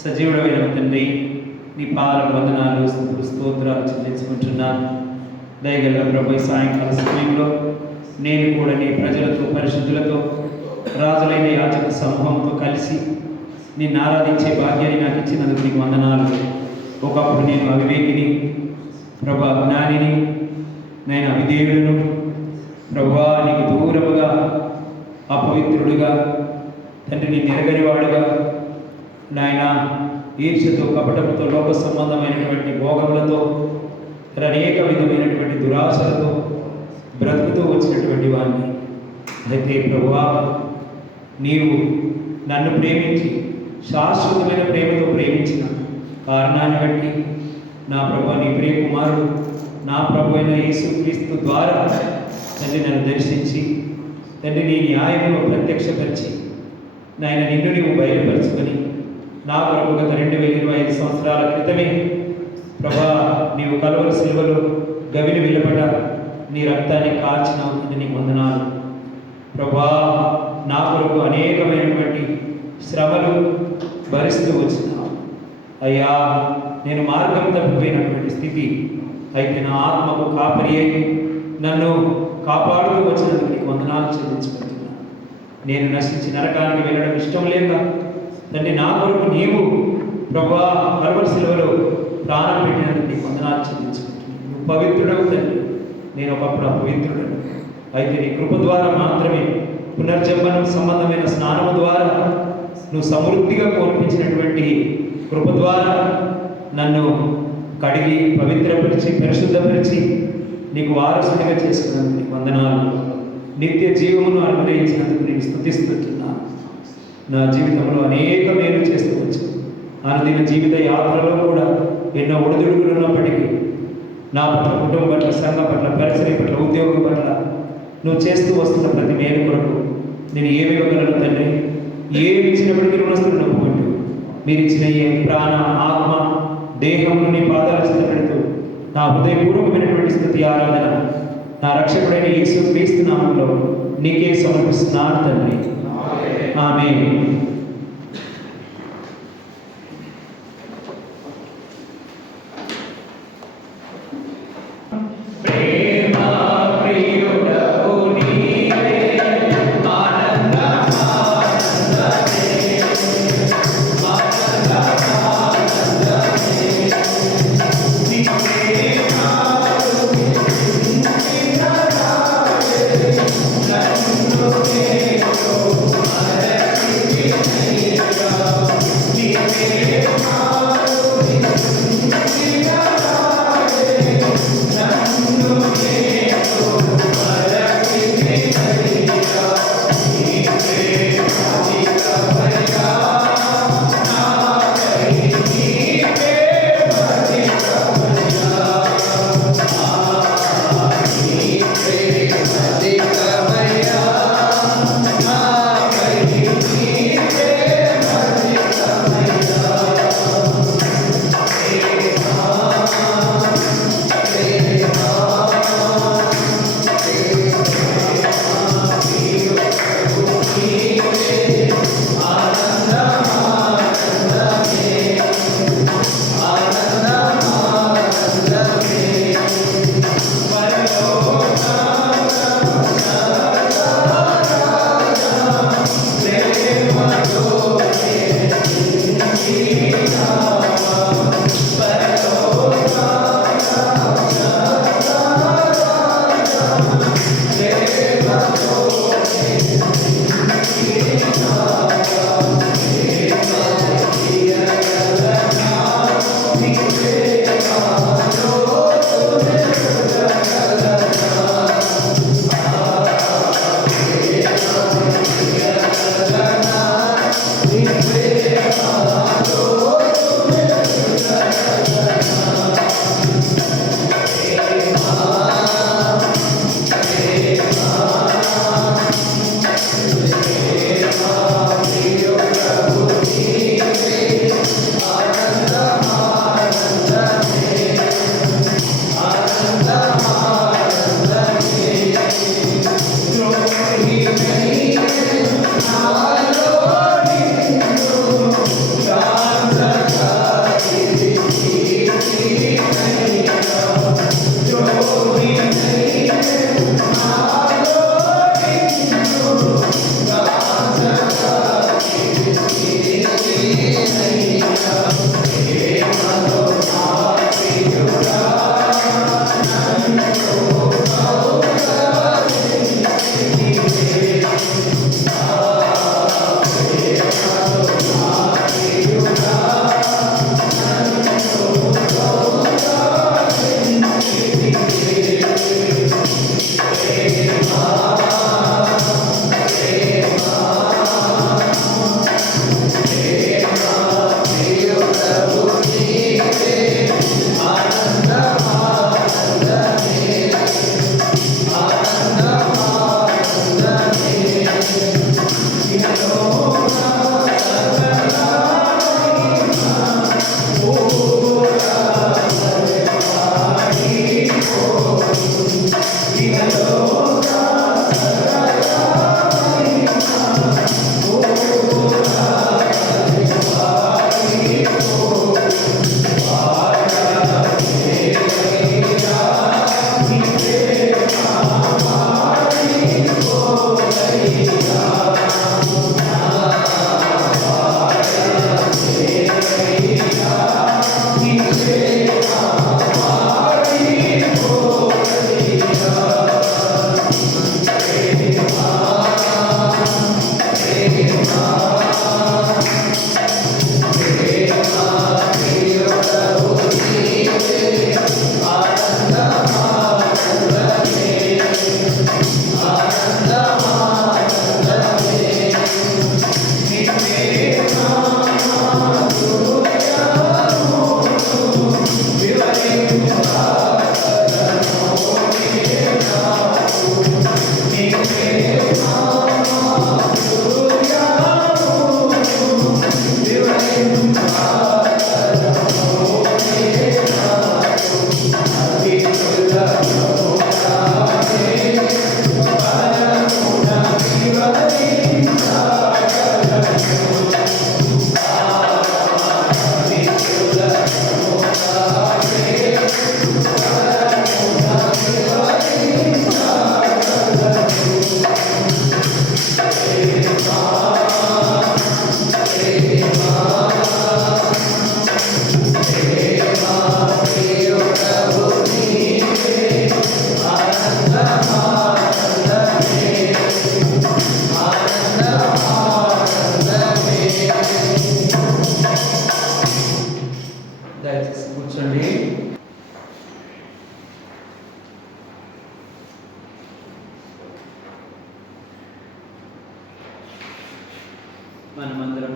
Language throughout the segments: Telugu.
సజీవుడమైన తండ్రి, నీ పాదాలకు వందనాలు, స్తుతులు, స్తోత్రాలు చెల్లించుకుంటున్నాను. దయగల ప్రభు, ఈ సాయంకాల సమయంలో నేను కూడా నీ ప్రజలతో, పరిశుద్ధులతో, రాజులైన యాజక సమూహంతో కలిసి నిన్ను ఆరాధించే భాగ్యాన్ని నాకు ఇచ్చినందుకు నీకు వందనాలు. ఒకప్పుడు నేను అవివేకిని ప్రభు, జ్ఞానిని, నేను అవిధేయుడును ప్రభువా, నీకు దూరముగా అపవిత్రుడుగా తండ్రిని నిరగనివాడుగా నాయన ఈర్ష్యతో, కపటముతో, లోక సంబంధమైనటువంటి భోగములతో, అనేక విధమైనటువంటి దురాశలతో బ్రతుకుతూ వచ్చినటువంటి వాడిని. అయితే ప్రభువా, నీవు నన్ను ప్రేమించి శాశ్వతమైన ప్రేమతో ప్రేమించిన కారణాన్ని బట్టి నా ప్రభు, నీ ప్రియ కుమారుడు నా ప్రభు అయిన యేసుక్రీస్తు ద్వారా తండ్రి నన్ను దర్శించి తండ్రి నీ న్యాయమును ప్రత్యక్షపరిచి నాయన నిన్ను నీవు బయలుపరుచుకొని నా ప్రభు గత 2025 సంవత్సరాల క్రితమే ప్రభా నీవు కలువరి శిలువలో గవిని వెలుపట నీ రక్తాన్ని కార్చినావు. నీకు వందనాలు ప్రభా. నా కొరకు అనేకమైనటువంటి శ్రమలు భరిస్తూ వచ్చినావు అయ్యా. నేను మార్గం తప్పిపోయినటువంటి స్థితి, అయితే నా ఆత్మకు కాపరి అయి నన్ను కాపాడుతూ వచ్చినందుకు నీకు వందనాలు చెల్లించుకుంటున్నాను. నేను నశించి నరకానికి వెళ్ళడం ఇష్టం లేక తండ్రి నా కొరకు నీవు ప్రభా కలువరి శిలువలో ప్రాణం పెట్టినందుకు నీకు వందనాలు చెల్లించుకుంటున్నాను. నువ్వు పవిత్రుడవు తండ్రి, నేను ఒకప్పుడు అపవిత్రుడను. అయితే నీ కృప ద్వారా మాత్రమే, పునర్జన్మనం సంబంధమైన స్నానము ద్వారా, నువ్వు సమృద్ధిగా కోల్పించినటువంటి కృప ద్వారా నన్ను కడిగి పవిత్రపరిచి పరిశుద్ధపరిచి నీకు వారసునిగా చేసుకున్నందుకు నీకు వందనాలు. నిత్య జీవమును అనుగ్రహించినందుకు నేను స్తుతిస్తున్నాను. నా జీవితంలో అనేక మేలు చేస్తూ వచ్చు. అనుదిన జీవిత యాత్రలో కూడా ఎన్నో ఒడిదుడుకులు ఉన్నప్పటికీ నా పట్ల, కుటుంబం పట్ల, సంఘం పట్ల, పరిసర పట్ల, ఉద్యోగం పట్ల నువ్వు చేస్తూ వస్తున్న ప్రతి మేలు కొరకు నేను ఏమి ఇవ్వగలను తండ్రి? ఏమి ఇచ్చినప్పటికీ రుణస్తులు నమ్ముకుంటూ మీరు ఇచ్చిన ఏ ప్రాణ, ఆత్మ, దేహంను నీ పాదాల చెంత పెడుతూ నా హృదయపూర్వకమైనటువంటి స్తుతి, ఆరాధన నా రక్షకుడైన యేసుక్రీస్తు నామములో నీకే సమర్పిస్తున్నాను తండ్రి. ఆమేన్. Yeah.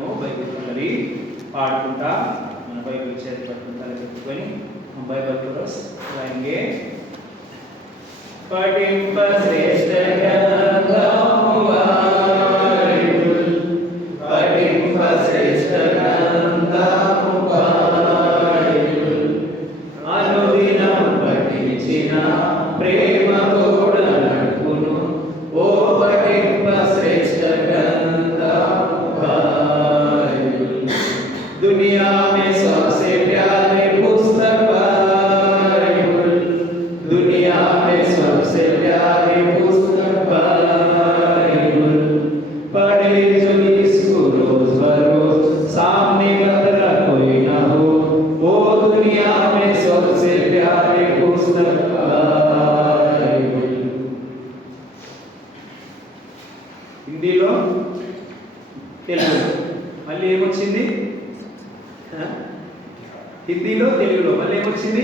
మనము బైబిల్ పల్లవి పాడుకుంటా మన బైబిల్ చేతి పట్టుకుని తలపెట్టుకొని బైబిల్ కోరస్ అలాగే పఠింప శ్రేష్ఠ గ్రంథము బైబిల్ పఠింప శ్రేష్ఠ గ్రంథము బైబిల్ అనుదినం పఠించిన ప్రేమ తోడ నడుపును ఓ పఠింప శ్రేష్ఠ గ్రంథము బైబిల్ दुनिया में सबसे प्यारे पुस्तक बाइबल दुनिया में सबसे प्यारे पुस्तक बाइबल पढ़े जो इसको रोज बरोज सामने खतरा कोई ना हो वो दुनिया में सबसे प्यारे पुस्तक बाइबल हिंदीలో తెలుగు మళ్ళీ ఏమొచ్చింది హిందీలో తెలుగులో మళ్ళీ ఏమొచ్చింది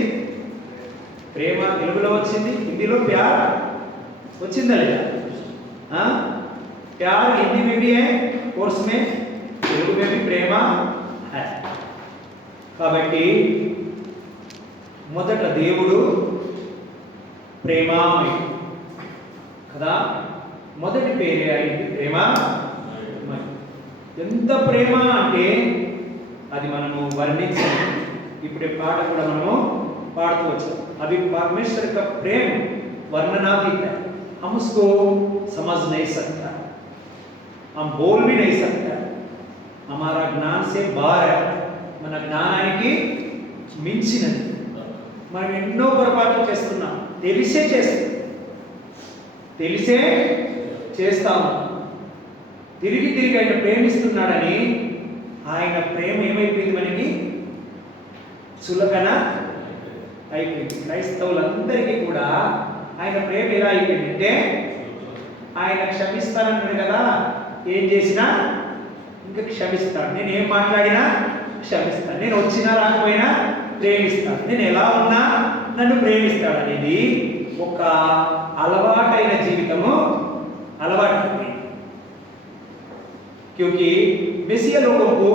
ప్రేమ తెలుగులో వచ్చింది హిందీలో ప్యార్ వచ్చిందా లేదా प्यार हिंदी में भी है कोर्स में తెలుగు में भी ప్రేమ है కాబట్టి మొదట దేవుడు ప్రేమమయుడు కదా మొదటి పేరే అయింది ప్రేమమయుడు ఎంత ప్రేమ అంటే అది మనము వర్ణించాలి ఇప్పుడే పాట కూడా మనము पाड़ते వచ్చాం अभी परमेश्वर का प्रेम वर्णनातीत है हम उसको समझ नहीं सकता हम बोल भी नहीं सकता हमारा ज्ञान से बाहर है మన జ్ఞానానికి మించినది మనం ఎన్నో పొరపాట్లు చేస్తున్నాం తెలిసే చేస్తాము తిరిగి ఆయన ప్రేమిస్తున్నాడని ఆయన ప్రేమ ఏమైపోయింది మనకి సులకన అయిపోయింది క్రైస్తవులందరికీ కూడా ఆయన ప్రేమ ఎలా అయిపోయిందంటే ఆయన క్షమిస్తానన్నాడు కదా ఏం చేసినా ఇంకా క్షమిస్తాడు నేను ఏం మాట్లాడినా క్షమిస్తాను నేను వచ్చినా రాకపోయినా ప్రేమిస్తాను నేను ఎలా ఉన్నా నన్ను ప్రేమిస్తాడు అనేది ఒక అలవాటైన జీవితము అలవాటు क्योंकि मसीह लोगों को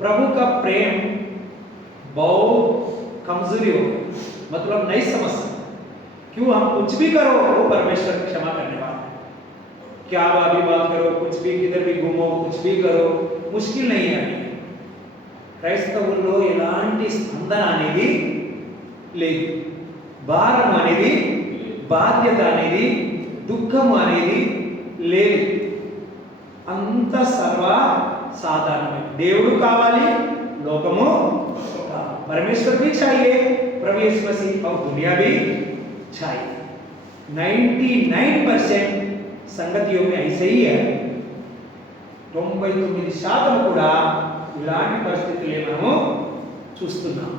प्रभु का प्रेम बहुत कमजोरी हो मतलब नहीं समझ सकते क्यों हम कुछ भी करो वो परमेश्वर क्षमा करने वाला क्या भी बात करो कुछ भी किधर भी घूमो कुछ भी करो मुश्किल नहीं है క్రైస్తవుల్లో ఎలాంటి స్పందన అనేది లేదు భారం అనేది బాధ్యత అనేది దుఃఖం అనేది లేదు అంత సర్వ సాధారణమే దేవుడు కావాలి లోకము परमेश्वर भी चाहिए प्रभु यीशु मसीह और दुनिया भी चाहिए 99% संगतियों में ऐसे ही है 99% కూడా ఇలాంటి పరిస్థితులే మనము చూస్తున్నాం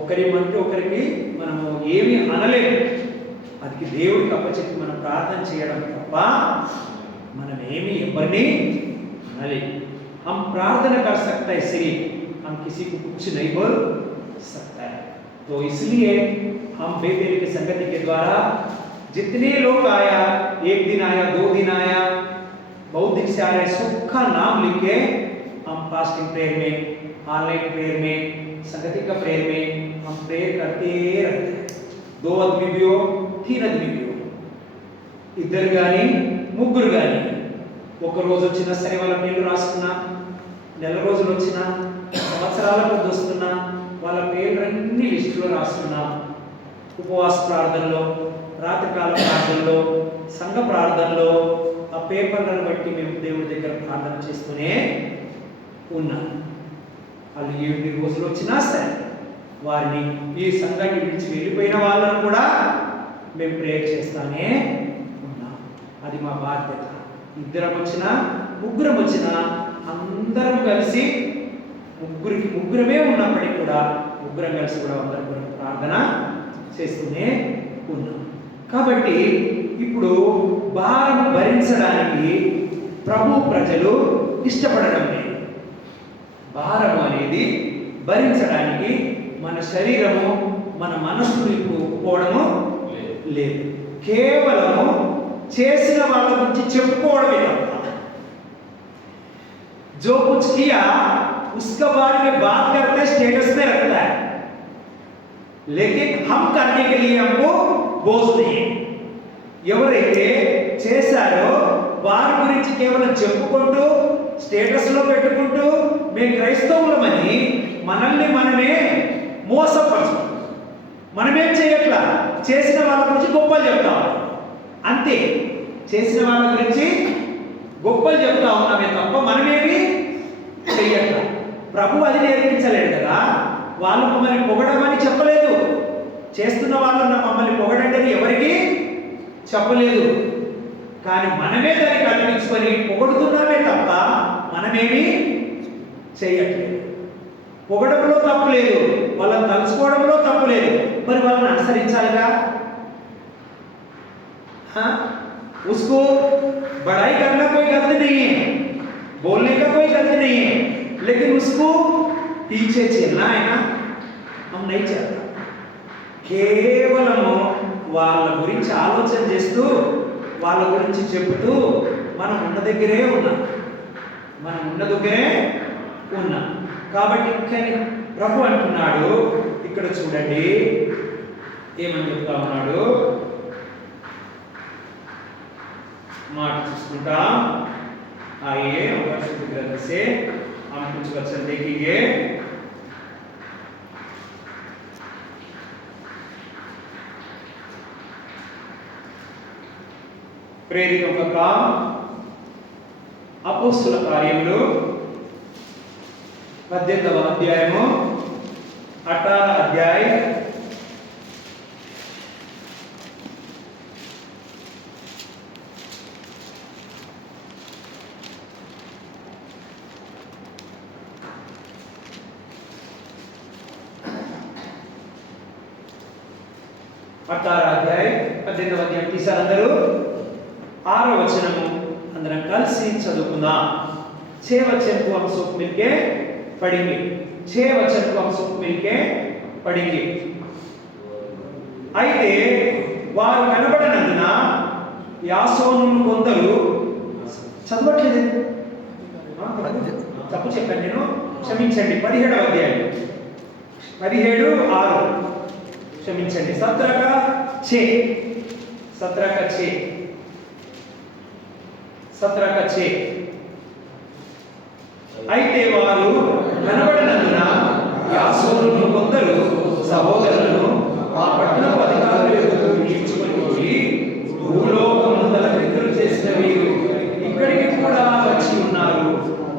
ఒకరిమంటే ఒకరికి మనము ఏమీ అనలేము అది దేవుడికి అప్పచెప్పి మనం ప్రార్థన చేయడం తప్ప మనం ఏమీ ఎవరిని అనలేము हम प्रार्थना कर सकते हैं सिर्फ हम किसी को कुछ नहीं बोल सकता है तो इसलिए हम बेतेल की संगति के द्वारा जितने लोग आया एक दिन आया 2 दिन आया बहुत दिन से आ रहे सबका नाम लिख के हम फास्टिंग प्रेयर में ऑनलाइन प्रेयर में संगति का प्रेयर में हम प्रेयर करते रहते हैं 2 आदमी भी हो 3 आदमी भी हो ఇద్దరు కానీ ముగ్గురు కానీ ఒక రోజు వచ్చినా సరే వాళ్ళ పేర్లు రాసుకున్నా నెల రోజులు వచ్చినా సంవత్సరాల కొద్ది వస్తున్నా వాళ్ళ పేర్లన్నీ లిస్టులో రాస్తున్నా ఉపవాస ప్రార్థనలో రాత్రికాల ప్రార్థనలో సంఘ ప్రార్థనలో ఆ పేపర్లను బట్టి మేము దేవుడి దగ్గర ప్రార్థన చేస్తూనే ఉన్నాం వాళ్ళు 7 రోజులు వచ్చినా సరే వారిని ఈ సంఘాన్ని విడిచి వెళ్ళిపోయిన వాళ్ళను కూడా మేము ప్రేయర్ చేస్తానే ఉన్నాం అది మా బాధ్యత ఇద్దరం వచ్చినా ముగ్గురం వచ్చినా అందరం కలిసి ముగ్గురమే ఉన్నప్పటికీ కూడా ముగ్గురం కలిసి కూడా అందరం కూడా ప్రార్థన చేస్తూనే ఉన్నాం కాబట్టి ఇప్పుడు భారం భరించడానికి ప్రభు ప్రజలు ఇష్టపడడం లేదు భారం అనేది భరించడానికి మన శరీరము మన మనస్సును ఒప్పుకోవడము లేదు కేవలము చేసిన వాళ్ళ గురించి చెప్పుకోవడమే తప్ప जो कुछ किया उसके बारे में बात करते स्टेटस में रखता है, लेकिन हम करने के लिए हमको बोझ नहीं है। ఎవరైతే చేశారో వారి గురించి కేవలం చెప్పుకుంటూ స్టేటస్ లో పెట్టుకుంటూ మేము క్రైస్తవులమని మనల్ని మనమే మోసపరుచుకుంటాం. మనమేం చేయట్లా, చేసిన వాళ్ళ గురించి గొప్పలు చెప్తాం అంతే. చేసిన వాళ్ళ గురించి గొప్పలు చెప్తా ఉన్నామే తప్ప మనమేమి చెయ్యట్లా. ప్రభు అది నేర్పించలేడు కదా. వాళ్ళు మమ్మల్ని పొగడమని చెప్పలేదు, చేస్తున్న వాళ్ళు మమ్మల్ని పొగడండి అని ఎవరికి చెప్పలేదు. కానీ మనమే దాన్ని కల్పించుకొని పొగడుతున్నామే తప్ప మనమేమి చేయట్లేదు. పొగడంలో తప్పు లేదు, వాళ్ళని తలుచుకోవడంలో తప్పు లేదు, మరి వాళ్ళని అనుసరించాలిగా. उसको बड़ाई करना कोई गलती नहीं है, बोलने का कोई गलती नहीं है, लेकिन उसको पीछे चलना है ना, हम नहीं चलता. కేవలము వాళ్ళ గురించి ఆలోచన చేస్తూ వాళ్ళ గురించి చెబుతూ మనం ఉన్న దగ్గరే ఉన్నాం, కాబట్టి కానీ ప్రభు అంటున్నాడు ఇక్కడ చూడండి ఏమని చెప్తా ఉన్నాడు. మాట చూసుకుంటా. आइए शुद्ध ग्रंथ से हम कुछ वचन देखेंगे. ప్రేరితుల యొక్క అపోస్తుల కార్యములు 18వ అధ్యాయము 18 అధ్యాయం 18 అధ్యాయం 18వ అధ్యాయం తీశారు అందరూ. 6వ వచనము అందరం కలిసి చదువుకుందాం. 6 वचन को हम सब मिलके पढ़ेंगे. 6 वचन को हम सब मिलके पढ़ेंगे. అయితే వారు కనబడనందున యాసోనును కొందరు చదవట్లేదు, తప్పు చెప్పాను నేను, క్షమించండి. 17వ అధ్యాయం 17:6 క్షమించండి. 17:6 అయితే వారు కనబడినందున యాసోనును కొందరు సహోదరులను ఆ పట్టణపు అధికారుల యొద్దకు నియమించుకొని పోయి, భూలోకమును తలక్రిందులు చేసిన వీరు ఇక్కడికి కూడా వచ్చి ఉన్నారు,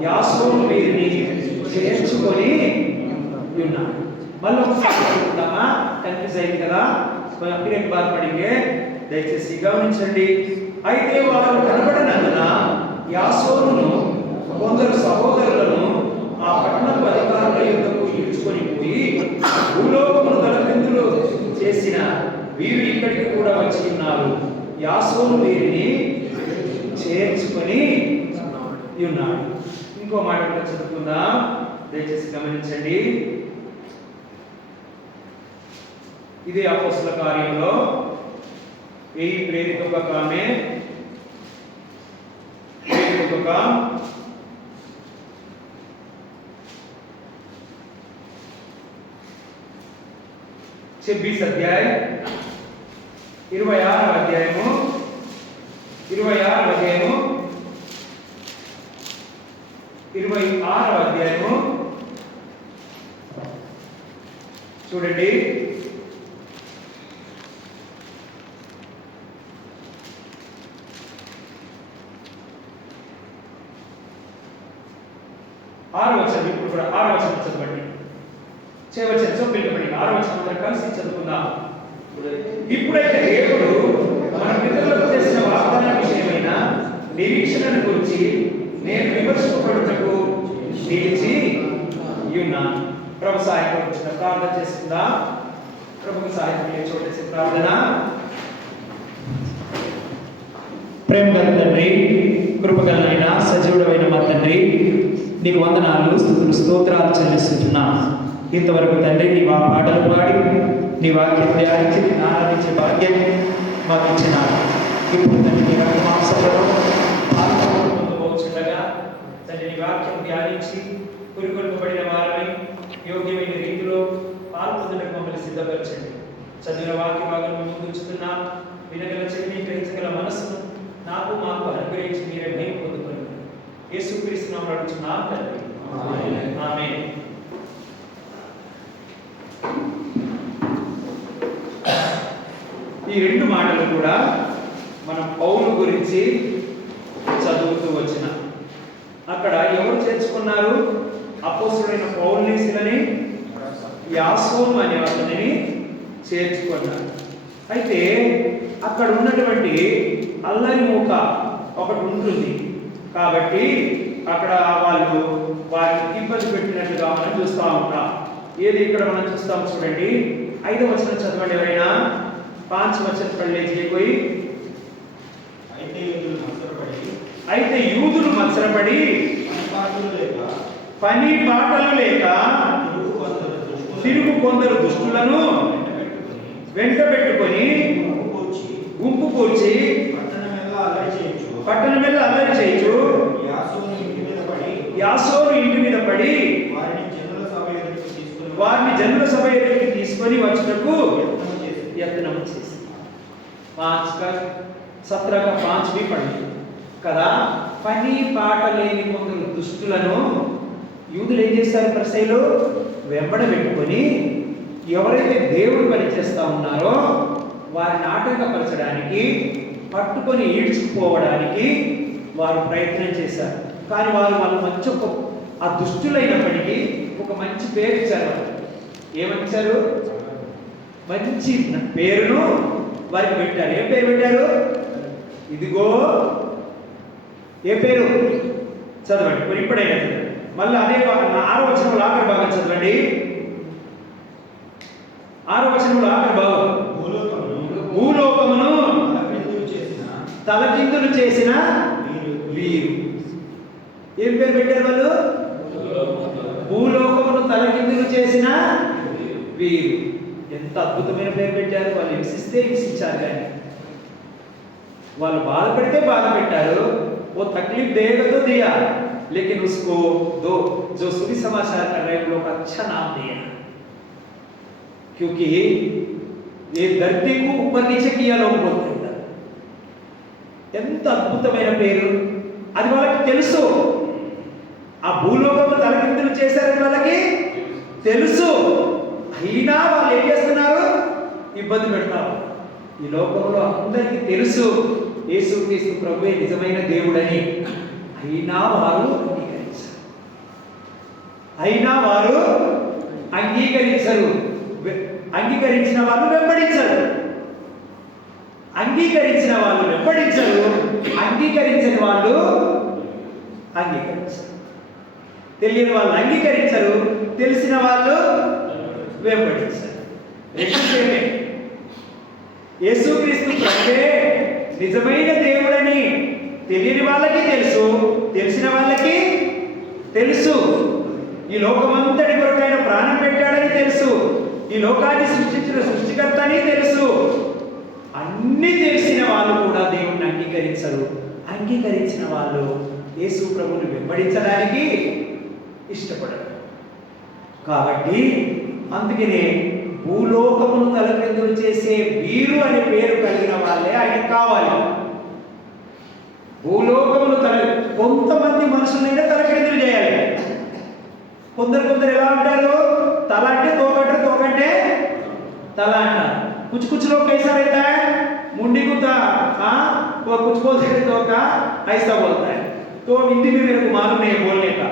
యాసోను వీరిని చేర్చుకొని ఉన్నారు. మళ్ళీ ఒకసారి చదువుకుందామా, కన్ఫ్యూజ్ అయింది కదా. పిరియడ్ బార్ పడింగే, దయచేసి గమనించండి. అయితే వారు కనబడినందున యాసోనును కొందరు సహోదరులను ఆ పట్టణపు అధికారుల యొద్దకు ఈడ్చుకొని పోయి, భూలోకమును తలక్రిందులు చేసిన వీరు ఇక్కడికి కూడా వచ్చి ఉన్నారు, యాసోను వీరిని చేర్చుకొని ఉన్నాడు. ఇంకో మాట కూడా చదువుకుందాం, దయచేసి గమనించండి. ఇదే అపోస్తల కార్యంలో ఈ ప్రేరితों का काम है. प्रेरितों का 26 అధ్యాయ 26వ అధ్యాయము 26వ అధ్యాయము చూడండి. ఇప్పుడు కూడా 6వ వచనం చదవండి. 6వ వచనం చదువుకోండి. 6వ వచనం అందరం కలిసి చదువుకుందాం. ఇప్పుడైతే దేవుడు మన పితరులకు చేసిన వాగ్దాన విషయమైన నిరీక్షణను గురించి నేను విమర్శింపబడుటకు నిలిచి ఉన్నాను. ప్రభు సహాయం కోరుచున్న ప్రార్థన చేసుకుందాం. ప్రభుకి సహాయం చూడేసి ప్రార్థన. ప్రేమ గల తండ్రి, కృపగల నాయన, సజీవుడైన మా తండ్రి, నీకు వందనాలు, స్తుతులు, స్తోత్రాలు చెల్లిస్తున్నా. ఇంతవరకు తండ్రి నీ పాటలు పాడి నీ వాక్యం ధ్యానించి ఆరాధించే భాగ్యం మాకు ఇచ్చిన ఇప్పుడు తండ్రి నీ రక్తమాంసంలో పొందబోచుండగా తండ్రి వాక్యం ధ్యానించి పురికొల్పబడిన వారమై యోగ్యమైన రీతిలో పాల్పొందడానికి మమ్మల్ని సిద్ధపరచండి. చదివిన వాక్య భాగం ముందుంచుతున్నాం. వినగల చెవిని, గ్రహించగల మనస్సును నాకు మాకు అనుగ్రహించి మీరే భయం పొందుకొని యేసుక్రీస్తు నామములో అడుగుచున్నాం తండ్రి. ఆమేన్. ఈ రెండు మాటలు కూడా మనం పౌలు గురించి చదువుతూ వచ్చిన అక్కడ ఎవరు చేర్చుకున్నారు? అపోస్తలుడైన పౌలుని, శిలని, యాసోను అనే అతనిని చేర్చుకున్నారు. అయితే అక్కడ ఉన్నటువంటి అల్లరి మూక ఒకటి ఉంటుంది కాబట్టి అక్కడ వాళ్ళు వారిని ఇబ్బంది పెట్టినట్లుగా మనం చూస్తూ ఉంటాం. ఏది ఇక్కడ మనం చూస్తాం చూడండి. 5వ వచనం చదవండి ఎవరైనా. 5 వచనం పढ़ लीजिए कोई. అయితే యూదులు మత్సరపడి పని పాటలు లేక తిరుగు కొందరు దుష్టులను వెంట పెట్టుకొని గుంపు కూర్చి పట్టణమెల్లా అల్లరి చేయొచ్చు. యాసోను ఇంటి మీద పడి వారిని జనుల సభ ఎదుటికి తీసుకొని వచ్చుటకు యత్నం చేసి 5 का 17 का 5 भी पढ़ కదా. పని పాట లేని కొందరు దుష్టులను యూదులు ఏం చేస్తారు? పరిసయ్యులు వెంబడ పెట్టుకొని ఎవరైతే దేవుడు పని చేస్తా ఉన్నారో వారిని ఆటంకపరచడానికి, పట్టుకొని ఈడ్చుకుపోవడానికి వారు ప్రయత్నం చేశారు. కానీ వాళ్ళు మంచి ఆ దుష్టులైనప్పటికీ ఒక మంచి పేరు ఇచ్చారు. ఏమనిచ్చారు? మంచి పేరును వారికి పెట్టారు. ఏ పేరు పెట్టారు? ఇదిగో. ఏ పేరు? చదవండి మరి ఇప్పుడైనా చదవండి. మళ్ళీ అదే 6వ వచనంలో ఆఖరి భాగం చదవండి. 6వ వచనంలో ఆఖరి భాగం. భూలోకమును తలకిందులు చేసిన వీరు. ఏం పేరు పెట్టారు వాళ్ళు? భూలోకమును తలకిందులు చేసిన వీరు. ఎంత అద్భుతమైన పేరు పెట్టారు. వాళ్ళు హింసిస్తే హింసించారు, కానీ వాళ్ళు బాధ పెడితే బాధ పెట్టారు. वो तकलीफ देगा तो दिया, लेकिन उसको दो जो सुसमाचार कर रहे हैं लोग अच्छा नाम दिया, क्योंकि ये धरती को ऊपर नीचे किया लोग बोलते हैं. ఎంత అద్భుతమైన పేరు. అది వాళ్ళకి తెలుసు. ఆ భూలోకంలో తలకిందులు చేశారని వాళ్ళకి తెలుసు. అయినా వాళ్ళు ఏం చేస్తున్నారు? ఇబ్బంది పెడతారు. ఈ లోకంలో అందరికీ తెలుసు యేసుక్రీస్తు ప్రభువే నిజమైన దేవుడని. అయినా వారు అంగీకరించరు. అంగీకరించిన వాళ్ళు వెంబడించరు. అంగీకరించిన వాళ్ళు వెంబడించరు. అంగీకరించని వాళ్ళు అంగీకరించరు. తెలియని వాళ్ళు అంగీకరించరు. తెలిసిన వాళ్ళు వెంబడించరు. రెండుసేమే. యేసుక్రీస్తు ప్రభువే నిజమైన దేవుడని తెలియని వాళ్ళకి తెలుసు, తెలిసిన వాళ్ళకి తెలుసు. ఈ లోకమంతటి కొరకైన ప్రాణం పెట్టాడని తెలుసు. ఈ లోకాన్ని సృష్టించిన సృష్టికర్త అని తెలుసు. అన్ని తెలిసిన వాళ్ళు కూడా దేవుణ్ణి అంగీకరించరు. అంగీకరించిన వాళ్ళు యేసు ప్రభువుని వెంబడించడానికి ఇష్టపడరు. కాబట్టి అందుకనే భూలోకమును తలక్రిందులు చేసే వీరు అనే పేరు కలిగిన వాళ్ళే ఆయనకు కావాలి. భూలోకమును కొంతమంది మనుషులైనా తలక్రిందులు చేయాలి. కొందరు ఎలా అంటారు? తల అంటే తోకంటే తోకంటే తల అంటారు. कुछ कुछ लोग कैसा रहता है? मुंडी को वो कुछ बोलते हैं तो का ऐसा बोलता है. तो हिंदी में मेरे को मालूम नहीं बोलने का,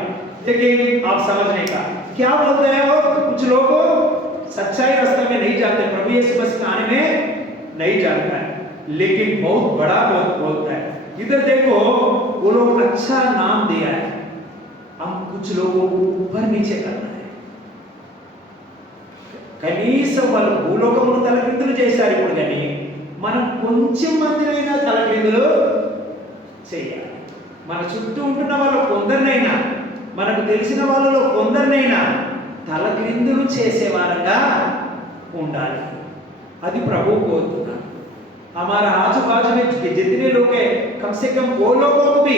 लेकिन आप समझने का क्या बोलते हैं वो. कुछ लोग सच्चाई रास्ते में नहीं जाते, प्रभु यीशु मसीह के आने में नहीं जानता है, लेकिन बहुत बड़ा बोलता है. इधर देखो, वो लोग अच्छा नाम दिया है. हम कुछ लोगों को ऊपर नीचे करना है. కనీసం వాళ్ళు భూలోకమును తలకిందులు చేశారు. ఇప్పుడు కానీ మనం కొంచెం మందినైనా తలకిందులు చేయాలి. మన చుట్టూ ఉంటున్న వాళ్ళు కొందరినైనా, మనకు తెలిసిన వాళ్ళలో కొందరినైనా తలకిందులు చేసే వారంగా ఉండాలి. అది ప్రభువు కోరుతున్నాడు. हमारा आजू बाजू में जितने लोग हैं कम से कम वो लोगों को भी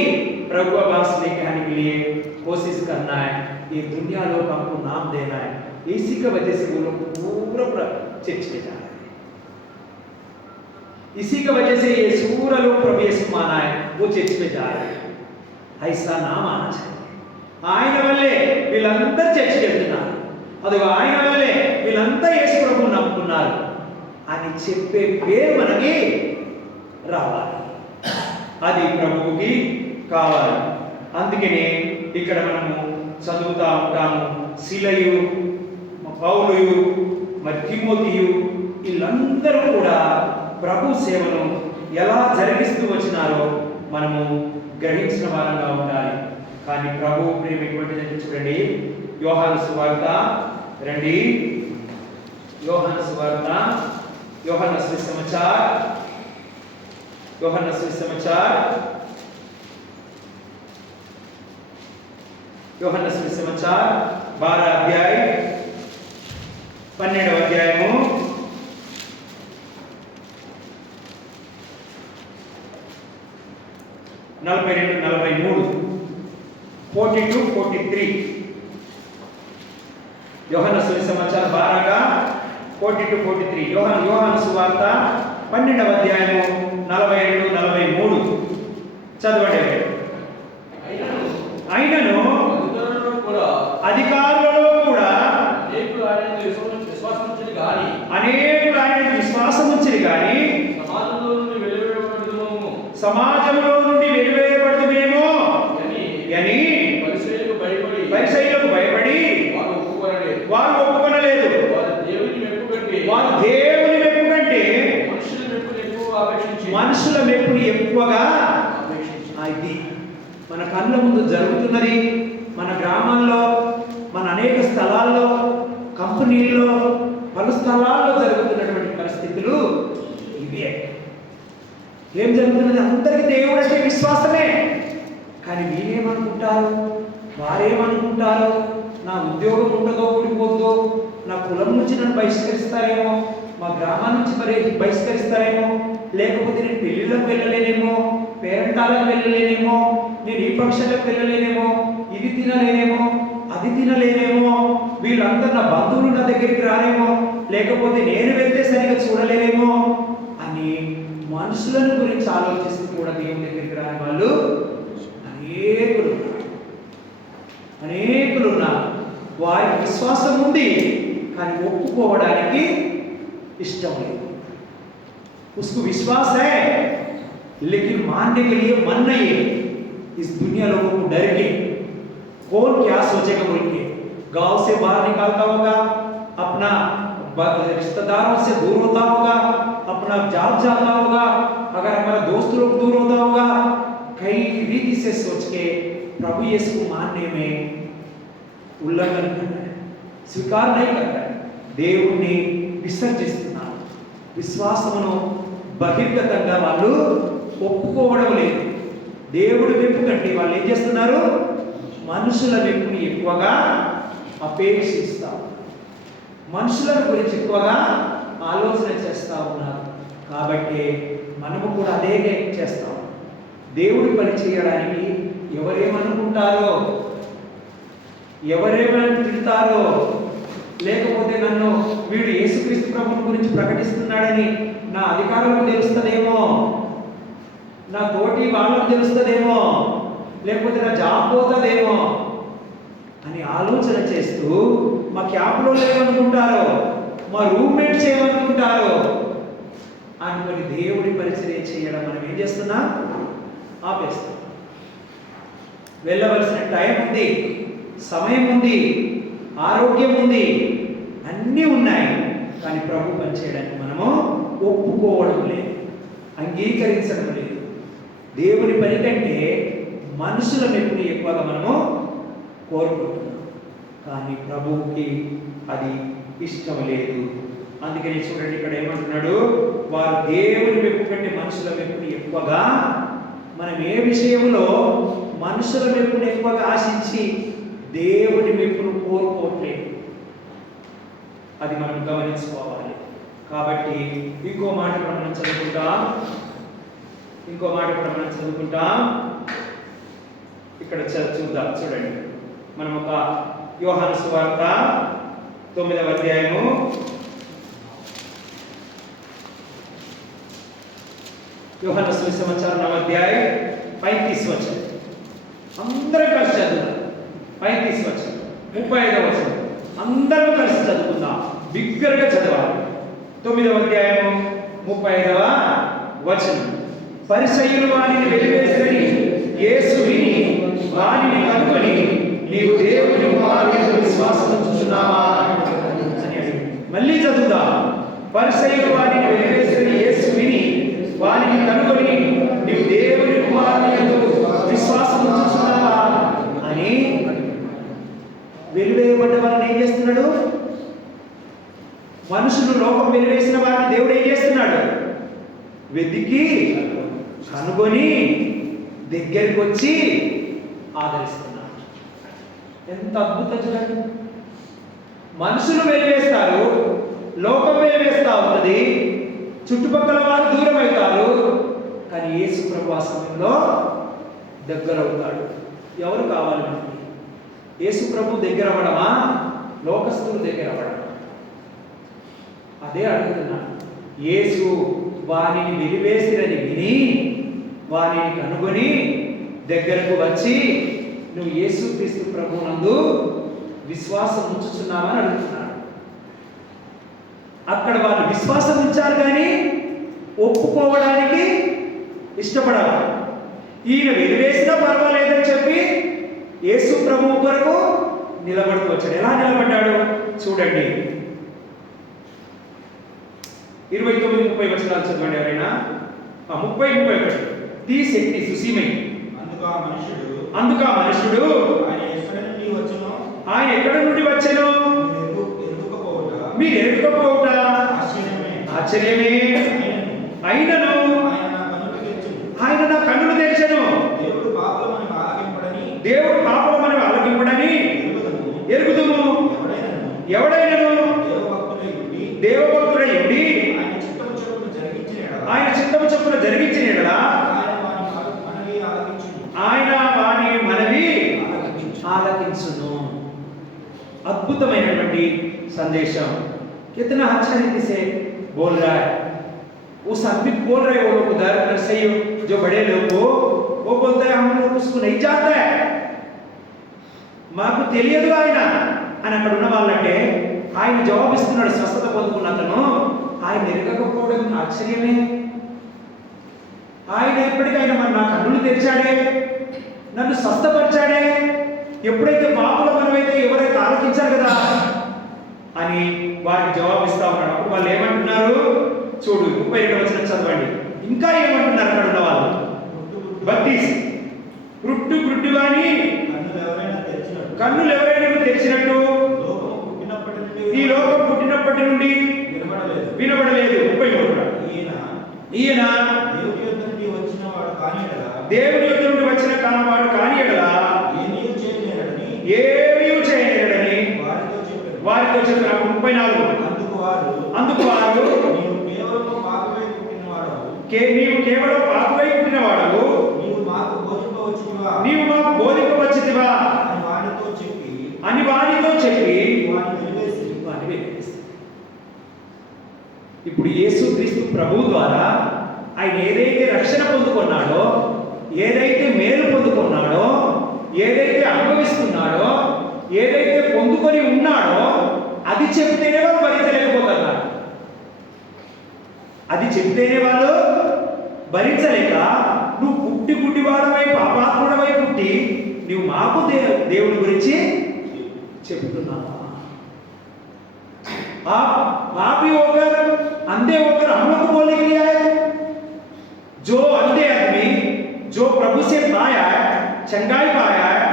प्रभु का वास लेके आने के लिए कोशिश करना है। ये दुनिया लोग हमको नाम देना है, इसी की वजह से वो लोग पूरा चर्च के जा रहे हैं। इसी की वजह से ये पूरा लोग प्रभु यीशु माना है, वो चर्च में जा रहे हैं। ऐसा नाम आना चाहिए। ఆయన వల్లే వీళ్ళందరూ చర్చికి వెళ్తున్నారు, అది ఆయన వల్లే వీళ్ళంతా యేసు ప్రభువుని నమ్ముకున్నారు అని చెప్పే పేరు మనకి రావాలి. అది ప్రభువుకి కావాలి. అందుకనే ఇక్కడ మనము చదువుతా ఉంటాము, శిలయు, పౌలుయు, మరి తిమోతియు వీళ్ళందరూ కూడా ప్రభు సేవను ఎలా జరిగిస్తూ వచ్చినారో మనము గ్రహించిన వారంగా ఉండాలి. కానీ ప్రభు ప్రేమ ఎటువంటిదంటే చూడండి, యోహాను సువార్త రండి, యోహాను సువార్త, యోహాను సుసమాచాर, యోహాను సుసమాचार, యోహాను సుసమాचार 12 అధ్యాయం 12వ అధ్యాయము 42-43, 42-43. యోహాను సుసమాచాर 12-42-43. యోహాను సువార్త 12వ అధ్యాయము 42-43 చదవండి. అయినను అధికారులలో కూడా అనేకులు ఆయన విశ్వాసం ఉంచిరి గాని సమాజంలో నుండి వెలివేయబడుదుమేమో అని పరిసయ్యులకు భయపడి వారు ఒప్పుకొనలేదు. వారు దేవుని మెప్పు కంటే మనుషుల మెప్పుని ఎక్కువగా ఇది మన కళ్ళ ముందు జరుగుతున్నది. మన గ్రామాల్లో, మన అనేక స్థలాల్లో, కంపెనీల్లో, పలు స్థలాల్లో జరుగుతున్నటువంటి పరిస్థితులు ఇవే. ఏం జరుగుతున్నది? అందరికీ దేవుడు అంటే విశ్వాసమే. కానీ వీరేమనుకుంటారు, వారేమనుకుంటారు, నా ఉద్యోగం ఉండదో ఊడిపోతుందో, నా కులం నుంచి నన్ను బహిష్కరిస్తారేమో, మా గ్రామం నుంచి మరి బహిష్కరిస్తారేమో, లేకపోతే నేను పెళ్ళిళ్ళకు వెళ్ళలేనేమో, పేరెంటాలకు వెళ్ళలేనేమో, నేను ఈ ఫంక్షన్లకు వెళ్ళలేనేమో, ఇది తినలేనేమో, అది తినలేనేమో, వీళ్ళందరూ నా బంధువులు నా దగ్గరికి రారేమో, లేకపోతే నేను వెళ్తే సరిగా చూడలేనేమో అని మనుషులను గురించి ఆలోచిస్తూ కూడా దేవుని దగ్గరికి రాని వాళ్ళు అనేకులు ఉన్నారు. వారికి విశ్వాసం ఉంది కానీ ఒప్పుకోవడానికి ఇష్టం లేదు. उसको विश्वास है लेकिन मानने के लिए मन नहीं है. इस दुनिया लोगों को डर के कौन क्या सोचेगा बोल के गांव से बाहर निकालता होगा, अपना रिश्तेदारों से दूर होता होगा, अपना जात जाता होगा, अगर हमारा दोस्त लोग दूर होता होगा, कई रीति से सोच के प्रभु यीशु को मानने में उल्लंघन कर रहा है, स्वीकार नहीं कर रहा है. దేవుణ్ణి విసర్జిస్తున్నారు. విశ్వాసమును బహిర్గతంగా వాళ్ళు ఒప్పుకోవడం లేదు. దేవుడి మెప్పు కంటే వాళ్ళు ఏం చేస్తున్నారు? మనుషుల మెప్పుని ఎక్కువగా అపేక్షిస్తారు, మనుషుల గురించి ఎక్కువగా ఆలోచన చేస్తూ ఉన్నారు. కాబట్టి మనము కూడా అదే చేస్తాం. దేవుడి పని చేయడానికి ఎవరేమనుకుంటారో, ఎవరేమైనా తిడతారో, లేకపోతే నన్ను వీడు యేసుక్రీస్తు ప్రభువుని గురించి ప్రకటిస్తున్నాడని నా అధికారులకు తెలుస్తుందేమో, నా తోటి వాళ్ళకు తెలుస్తుందేమో, లేకపోతే నా జాబ్ పోతుందేమో అని ఆలోచన చేస్తూ మా క్యాంప్లో ఏమనుకుంటారో, మా రూమ్మేట్స్ ఏమనుకుంటారో అనుకుని దేవుడి పరిచర్య చేయడం మనం ఏం చేస్తున్నాం? ఆపేస్తాం. వెళ్ళవలసిన టైం ఉంది, సమయం ఉంది, ఆరోగ్యం ఉంది, అన్నీ ఉన్నాయి. కానీ ప్రభు పని చేయడానికి మనము ఒప్పుకోవడం లేదు, అంగీకరించడం లేదు. దేవుని పని కంటే మనుషుల మెప్పుని ఎక్కువగా మనము కోరుకుంటున్నాం. కానీ ప్రభువుకి అది ఇష్టం లేదు. అందుకని చూడండి ఇక్కడ ఏమంటున్నాడు, వారు దేవుని మెప్పు కంటే మనుషుల మెప్పుని ఎక్కువగా, మనం ఏ విషయంలో మనుషుల మెప్పుని ఎక్కువగా ఆశించి దేవుని మెప్పును కోరుకోవట్లేదు, అది మనం గమనించుకోవాలి. కాబట్టి ఇంకో మాట కూడా మనం చదువుకుంటాం. ఇక్కడ చూద్దాం. చూడండి, మనం ఒక యోహాను సువార్త 9వ అధ్యాయము 9వ అధ్యాయం 35 వచనం. అందరం కలిసి చదువుదాం. 35 వచనం, 35వ వచనం అందరం కలిసి చదువుకుందాం. బిగ్గరగా చదవాలి. 9వ అధ్యాయము 35వ వచనం. పరిసయ్యులు వారిని వెలివేసినని యేసు విని వారిని కనుగొని, నీవు దేవుని కుమారునిలో విశ్వాసం ఉంచుచున్నావా అని అడిగాడు. మళ్ళీ చదువుదాం. పరిసయ్యులు వారిని వెలివేసినని యేసు విని వారిని కనుగొని, నీవు దేవుని కుమారునిలో విశ్వాసం ఉంచుచున్నావా అని వెలివేయబడ్డ వారిని ఏం చేస్తున్నాడు? మనుషులు లోకం వెలివేసిన వారిని దేవుడు ఏం చేస్తున్నాడు? వెతికి కనుగొని దగ్గరికి వచ్చి ఆదరిస్తున్నాడు. ఎంత అద్భుతం చూడండి. మనుషులు వెలివేస్తారు, లోకం వెలివేస్తా ఉంటుంది, చుట్టుపక్కల వారు దూరం అవుతారు, కానీ యేసు ప్రభు ఆ సమయంలో దగ్గర అవుతాడు. ఎవరు కావాలి మనకి? యేసు ప్రభు దగ్గర అవ్వడమా, లోకస్తులు దగ్గర అవ్వడమా? అదే అడుగుతున్నాను. యేసు వారిని వెలివేసిరని విని వారిని కనుగొని దగ్గరకు వచ్చి, నువ్వు యేసుక్రీస్తు ప్రభువునందు విశ్వాసం ఉంచుచున్నావా అని అడుగుతున్నాడు. అక్కడ వాళ్ళు విశ్వాసం ఉంచారు కానీ ఒప్పుకోవడానికి ఇష్టపడాలి. ఈయన వెలివేసినా పర్వాలేదని చెప్పి యేసు ప్రభువు కొరకు నిలబడుతూ వచ్చాడు. ఎలా నిలబడ్డాడు చూడండి. 29-30 వచనాలు చదవండి ఎవరైనా. 30-31. తీశక్తి సుసీమై. అందుకు ఆ మనుషుడు ఆయన ఎక్కడి నుండి వచ్చెను మీరు ఎరుగకపోవుట ఆశ్చర్యమే. అయినను ఆయన నా కన్నులు తెరిచెను. దేవుడు పాపలమని ఆలకింపుడని ఎరుగుదుము. ఎవడైనను దేవభక్తుడై ఉండి ఆయన చిత్తము చొప్పున జరిగించిన యెడల ఆయన వాని మనవి ఆలకించును. అద్భుతమైనటువంటి సందేశం. कितना अच्छा रीति से बोल रहा है. वो सब भी बोल रहे वो लोग उधर सही जो बड़े लोग वो बोलते हैं हम लोग उसको नहीं जानता है, మాకు తెలియదు ఆయన అని అక్కడ ఉన్న వాళ్ళంటే ఆయన జవాబిస్తున్నాడు. స్వస్థత పొందుకున్న అతను ఆయన ఎరగకపోవడం ఆశ్చర్యమే. ఆయన ఎప్పటికైనా మరి నా కన్నులు తెరిచాడే, నన్ను స్వస్థపరిచాడే, ఎప్పుడైతే పాపల మనమైతే ఎవరైతే ఆలోచించారు కదా అని వారికి జవాబిస్తా ఉన్నాడు. అప్పుడు వాళ్ళు ఏమంటున్నారు చూడు, 32వ వచనం చదవండి. ఇంకా ఏమంటున్నారు అక్కడ ఉన్న వాళ్ళు? బత్తీస్ పుట్టు కానీ కన్నులు ఎవరైనా తెరిచినట్టు ఈ లోకం పుట్టినప్పటి నుండి వినబడలేదు. 33. ఈయన దేవుని యొద్ద నుండి వచ్చిన కానివాడు కాని యెడల ఏమీ చేయలేడని వారితో చెప్పిన. 34. అందుకు వారు నీవు కేవలం పాపవై పుట్టినవాడవు, నీవు మాకు బోధింపవచ్చితివా అని వారితో చెప్పి ఇప్పుడు యేసుక్రీస్తు ప్రభువు ద్వారా ఆయన ఏదైతే రక్షణ పొందుకున్నాడో, ఏదైతే మేలు పొందుకున్నాడో, ఏదైతే అనుభవిస్తున్నాడో, ఏదైతే పొందుకొని ఉన్నాడో అది చెప్తేనే వాళ్ళు భరించలేకపోతున్నారు. అది చెప్తేనే వాళ్ళు భరించలేక, నువ్వు గుడ్డివాడవై పాపాత్ముడవై పుట్టి నువ్వు మాకు దేవుడి గురించి చెప్తున్నావా? आप ही होकर अंधे होकर हम लोग को बोलने के लिए आए थे? जो अंधे आदमी जो प्रभु से पाया है, चंगाई पाया है,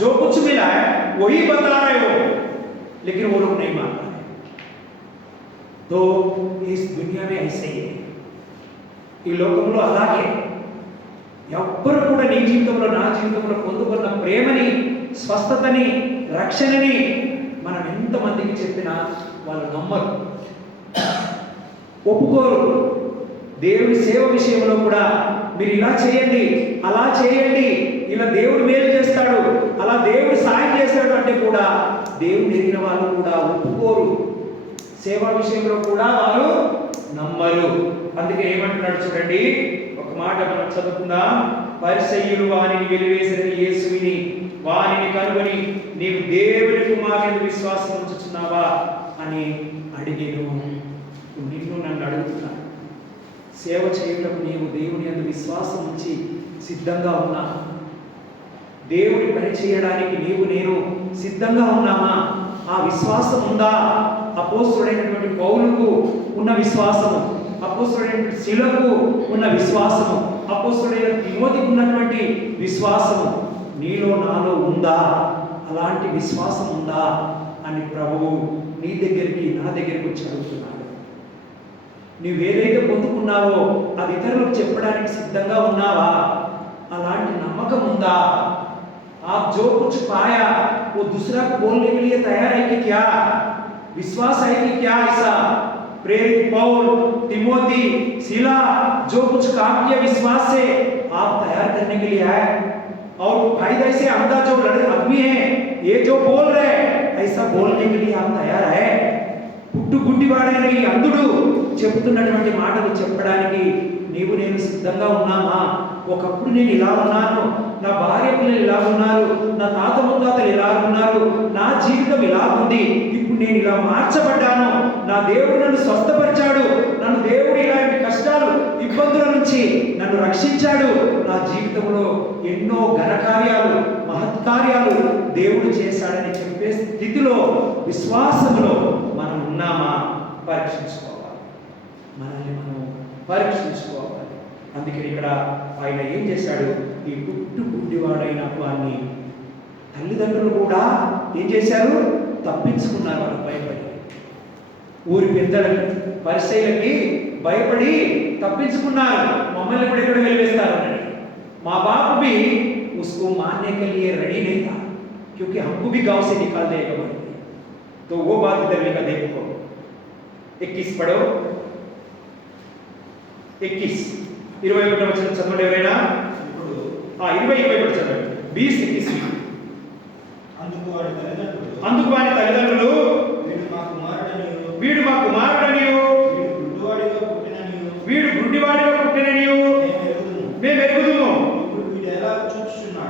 जो कुछ मिला है वही बता रहे हो, लेकिन वो लोग नहीं मान रहे. तो इस दुनिया में ऐसे ही है. ఈ లోకంలో అలాగే ఎవ్వరు కూడా నీ జీవితంలో నా జీవితంలో పొందుకున్న ప్రేమని, స్వస్థతని, రక్షణని మనం ఎంతమందికి చెప్పినా వాళ్ళు నమ్మరు. ఒప్పుకోరు. దేవుడి సేవ విషయంలో కూడా మీరు ఇలా చేయండి, అలా చేయండి, ఇలా దేవుడు మేలు చేస్తాడు, అలా దేవుడు సాయం చేస్తాడు అంటే కూడా దేవుడు ఎరిగిన వాళ్ళు కూడా ఒప్పుకోరు. సేవా విషయంలో కూడా వారు నమ్మరు. అందుకే ఏమంటున్నాడు చూడండి, ఒక మాట మనం చదువుకుందాం. పరిసయ్యులు వానిని వెలివేసిన యేసు విని వానిని కనుగొని నీవు దేవుని కుమారుని విశ్వాసం ఉంచుచున్నావా అని అడిగేను. నిన్ను నన్ను అడుగుతున్నాను, సేవ చేయటం నీవు దేవుని యందు విశ్వాసం ఉంచి సిద్ధంగా ఉన్నా? దేవుని పని చేయడానికి నీవు నేను సిద్ధంగా ఉన్నామా? ఆ విశ్వాసం ఉందా? అపోస్తలుడైనటువంటి పౌలుకు ఉన్న విశ్వాసము, అపోస్తలుడైనటువంటి శిలకు ఉన్న విశ్వాసము, అపోస్తలుడైన తిమోతికి ఉన్నటువంటి విశ్వాసము నీలో నాలో ఉందా? అలాంటి విశ్వాసం ఉందా అని ప్రభువు నీ దగ్గరికి నా దగ్గరికి వచ్చి అడుగుతున్నాడు. నువ్వేదైతే పొందుకున్నావో అది ఇతరులకు చెప్పడానికి సిద్ధంగా ఉన్నావా? అలాంటి నమ్మకం ఉందా? आप जो कुछ पाया वो दूसरा को बोलने के लिए तैयार है कि क्या? विश्वास है कि क्या? ऐसा प्रेरित पौल, तिमोथी, सिला जो कुछ काम किया विश्वास से आप तैयार करने के लिए आए। और फायदा से अंधा जो आदमी है ये जो बोल रहे ऐसा बोलने के लिए आप तैयार है। పుట్టు గుడ్డివాడైన ఈ అంధుడు చెబుతున్నటువంటి మాటలు చెప్పడానికి నీవు నేను సిద్ధంగా ఉన్నామా? ఒకప్పుడు నేను ఇలా ఉన్నాను, నా భార్య పిల్లలు ఇలా ఉన్నారు, నా తాత ముత్తాతలు ఇలా ఉన్నారు, నా జీవితం ఇలా ఉంది, ఇప్పుడు నేను ఇలా మార్చబడ్డాను, నా దేవుడు నన్ను స్వస్థపరిచాడు, నన్ను దేవుడు ఇలాంటి కష్టాలు ఇబ్బందుల నుంచి నన్ను రక్షించాడు, నా జీవితంలో ఎన్నో ఘనకార్యాలు మహత్కార్యాలు దేవుడు చేశాడని చెప్పే స్థితిలో విశ్వాసంలో మనం ఉన్నామా? పరీక్షించుకోవాలి, మనల్ని మనం పరీక్షించుకోవాలి. అందుకని ఇక్కడ ఆయన ఏం చేశాడు? ఈ పుట్టు గుడ్డివాడైన వాడిని తల్లిదండ్రులు కూడా ఏం చేశారు? తప్పించుకున్నారు. వాళ్ళు భయపడి, ఊరి పెద్దలకి పరిసయ్యులకి భయపడి తప్పించుకున్నారు. మమ్మల్ని కూడా ఇక్కడ వెలివేస్తారని. మా बाप भी उसको मानने के लिए रेडी नहीं था, क्योंकि हमको भी गांव से निकाल देगा बोले। तो वो बात इधर लिखा, देखो 21 पढ़ो, 21 21 वचन చదవండి ఎవరైనా. 20 కూడా చదవండి. 20 21. అందుకు వారి తల్లిదండ్రులు వీడు మా కుమారుడనియు వీడు గుడ్డివాడిగా పుట్టిననియు మేము ఎరుగుదుము.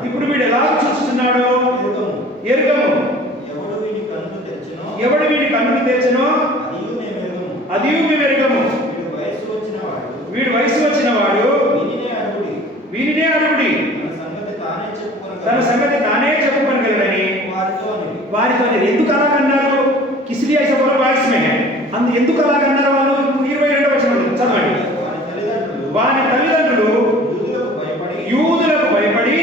ఇప్పుడు వీడు ఎలా చూస్తున్నాడో ఎరుగము. ఎవడు వీడి కన్నులు తెరిచెనో అది మేము ఎరుగము. వీడు వయసు వచ్చిన వాడు వీనినే అడుగుడి, తన సంగతి తానే చెప్పుకోగలరని వారితో. ఎందుకు అలాగన్నారు? కిసిలి ఐసా బోలో వాయిస్ మే అందు ఎందుకు అలాగన్నారు వాళ్ళు? 22వ వచనం చదవండి. వారి తల్లిదండ్రులు యూదులకు భయపడి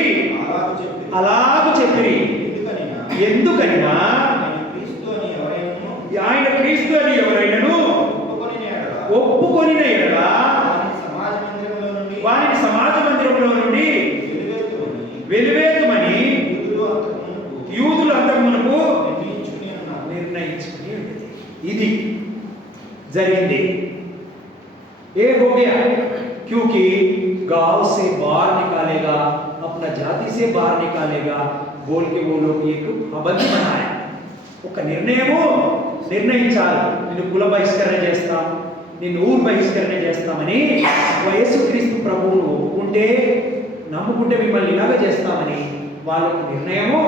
అలాగూ చెప్పిరి. ఎందుకనినా ఆయన క్రీస్తు అని ఎవరైనాను ఒప్పుకొనిన ఎడల వారిని సమాజ మందిరంలో నుండి వెలివేయమని యూదులు అంతకుమునుపు నిర్ణయించుకుని ఇది జరిగింది. ये हो गया क्योंकि गांव से बाहर निकालेगा, अपना जाति से बाहर निकालेगा बोल के वो लोग एक अबंध बनाया. ఒక నిర్ణయము నిర్ణయించాలి. నిన్ను కుల బహిష్కరణ చేస్తాం, నిన్ను ఊరు బహిష్కరణ చేస్తామని యేసుక్రీస్తు ప్రభువును ఒప్పుకుంటే నమ్ముకుంటే మిమ్మల్ని ఇలాగ చేస్తామని వాళ్ళు ఒక నిర్ణయము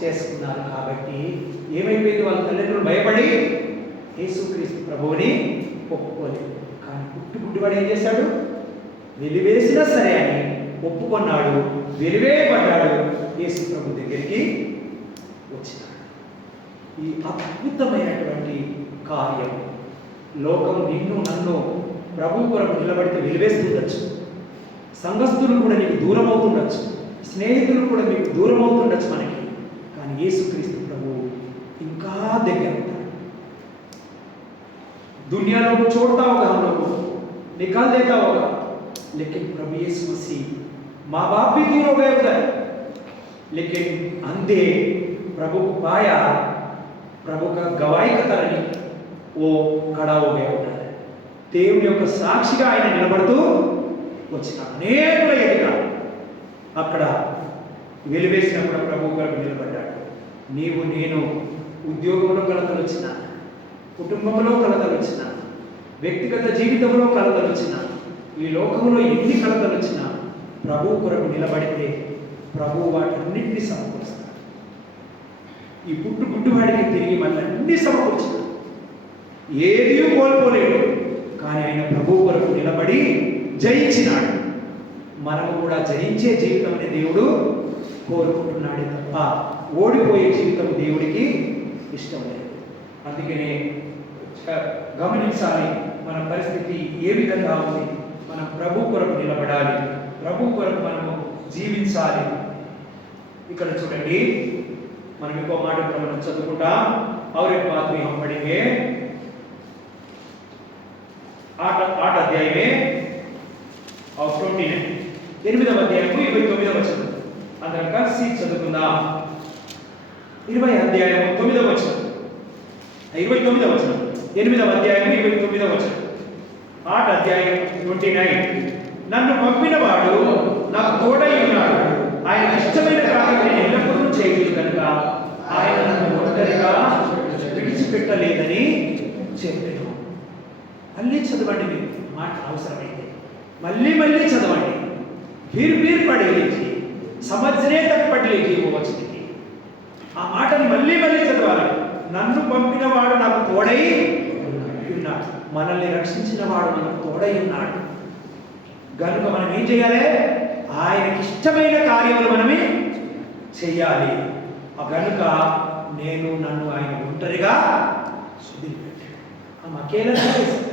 చేసుకున్నారు. కాబట్టి ఏమైపోయింది? వాళ్ళ తల్లిదండ్రులు భయపడి యేసుక్రీస్తు ప్రభువుని ఒప్పుకోలేదు. కానీ గుడ్డివాడు ఏం చేశాడు? వెలివేసినా సరే అని ఒప్పుకున్నాడు, వెలివేయబడ్డాడు, యేసు ప్రభు దగ్గరికి వచ్చినాడు. ఈ అద్భుతమైనటువంటి కార్యం లోకం నిన్ను నన్ను ప్రభు కొరకు నిలబడితే వెలివేస్తుండొచ్చు, సంఘస్థులు కూడా నీకు దూరం అవుతుండొచ్చు, స్నేహితులు కూడా మీకు దూరం అవుతుండొచ్చు మనకి. కానీ యేసుక్రీస్తు ప్రభు ఇంకా దగ్గర ఉంటాడు. दुनिया लोग छोड़ता होगा, हम लोग को निकाल देता होगा, लेकिन प्रभु यीशु मसीह माँ बाप भी दूर हो गए उधर, लेकिन अंधे प्रभु को पाया, प्रभु का गवाही का तरह वो खड़ा हो गया उधर. దేవుని యొక్క సాక్షిగా ఆయన నిలబడుతూ వచ్చిన అనేకుల ఎదుట అక్కడ వెలివేసినప్పుడు ప్రభు కొరకు నిలబడ్డాడు. నీవు నేను ఉద్యోగంలో కలతలు వచ్చిన, కుటుంబంలో కలతలు వచ్చిన, వ్యక్తిగత జీవితంలో కలతలు వచ్చిన, ఈ లోకంలో ఎన్ని కలతలు వచ్చినా ప్రభు కొరకు నిలబడితే ప్రభు వాటన్నింటినీ సమకూరుస్తాడు. ఈ గుడ్డువాడికి తిరిగి మళ్ళీ అన్ని సమకూర్చాడు, ఏదీ కోల్పోలేడు. కానీ ఆయన ప్రభు కొరకు నిలబడి జయించినాడు. మనము కూడా జయించే జీవితం అనే దేవుడు కోరుకుంటున్నాడే తప్ప ఓడిపోయే జీవితం దేవుడికి ఇష్టం లేదు. అందుకనే గమనించాలి మన పరిస్థితి ఏ విధంగా ఉంది. మనం ప్రభు కొరకు నిలబడాలి, ప్రభు కొరకు మనము జీవించాలి. ఇక్కడ చూడండి, మనం ఇంకో మాట మనం చదువుకుంటాం. और एक बात भी हम पढ़ेंगे 8 अध्याय में और 29 8వ అధ్యాయము 29వ వచనం. అందరం కలిసి చదువుకుందాం. 20వ అధ్యాయము 9వ వచనం, 29వ వచనం, 8వ అధ్యాయము 29వ వచనం. 8 అధ్యాయం 29. నన్ను పంపినవాడు నాకు తోడై ఉన్నాడు, ఆయన ఇష్టమైన కార్యం నేను ఎల్లప్పుడూ చేయగలను కనుక ఆయన నన్ను ఒంటరిగా విడిచిపెట్టలేదని చెప్పాను. మళ్ళీ చదవండి, మీరు మాట అవసరమైతే మళ్ళీ చదవండి. फिर पढ़ लीजिए, समझने तक पढ़ लीजिए वो वचन की. ఆ మాటని మళ్ళీ చదవాలి. నన్ను పంపినవాడు నాకు తోడై ఉన్నాడు, మనల్ని రక్షించిన వాడు మనకు తోడై ఉన్నాడు. గనుక మనం ఏం చేయాలి? ఆయనకి ఇష్టమైన కార్యములు మనమే చేయాలి. గనుక నన్ను ఆయన ఒంటరిగా వదిలిపెట్టాడు. हम अकेला नहीं रह सकते,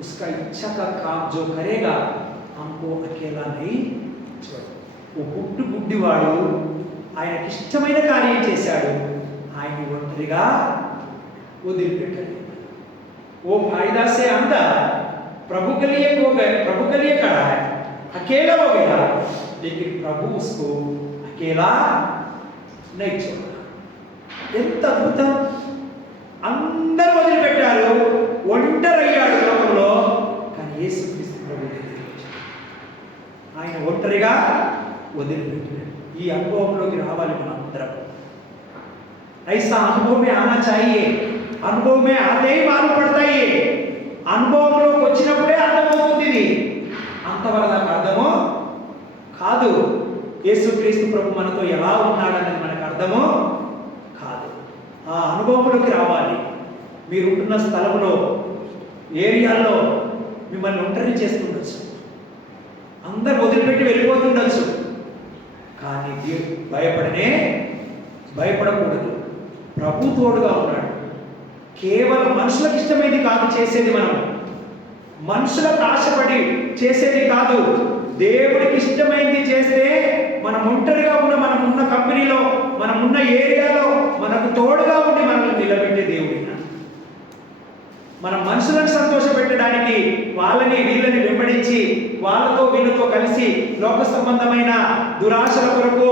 उसका इच्छा का काम जो करेगा हमको अकेला नहीं छोड़ेगा. वो గుడ్డివాడు ఆయనకి ఇష్టమైన కార్యం చేశాడు, ఆయన ఒంటరిగా వదిలిపెట్టాడు. वो फायदा से अंधा प्रभु के लिए हो गए, प्रभु के लिए खड़ा है, अकेला हो गया, लेकिन प्रभु उसको अकेला नहीं छोड़ा. ఎంత అద్భుతం! అందరూ వదిలిపెట్టారు, ఒంటరయ్యాడు లోకంలో. కానీ యేసుక్రీస్తు ప్రభు ఆయన ఒంటరిగా వదిలిపెట్టాడు. ఈ అనుభవంలోకి రావాలి మనం అందరం. ऐसा अनुभव में आना चाहिए. अनुभव में आते ही मालूम पड़ता है. అనుభవంలోకి వచ్చినప్పుడే అర్థమవుతుంది. ఇది అంతవరకు అర్థమో కాదు. యేసుక్రీస్తు ప్రభు మనతో ఎలా ఉన్నాడన్నది మనకు అర్థమో కాదు. ఆ అనుభవంలోకి రావాలి. మీరు ఉంటున్న స్థలంలో, ఏరియాలో మిమ్మల్ని ఒంటరి చేస్తుండొచ్చు, అందరు వదిలిపెట్టి వెళ్ళిపోతుండొచ్చు. కానీ భయపడకూడదు. ప్రభు తోడుగా ఉన్నాడు. కేవలం మనుషులకు ఇష్టమైంది కాదు చేసేది, మనం మనుషులకు ఆశపడి చేసేది కాదు. దేవుడికి ఇష్టమైంది చేస్తే మనం ఒంటరిగా మనం ఉన్న కంపెనీలో, మనం ఉన్న ఏరియాలో మనకు తోడుగా ఉండి మనల్ని నిలబెట్టే దేవుడు. మనం మనుషులను సంతోషపెట్టడానికి వాళ్ళని వీళ్ళని వెంబడించి వాళ్ళతో వీళ్ళతో కలిసి లోక సంబంధమైన దురాశల కొరకు,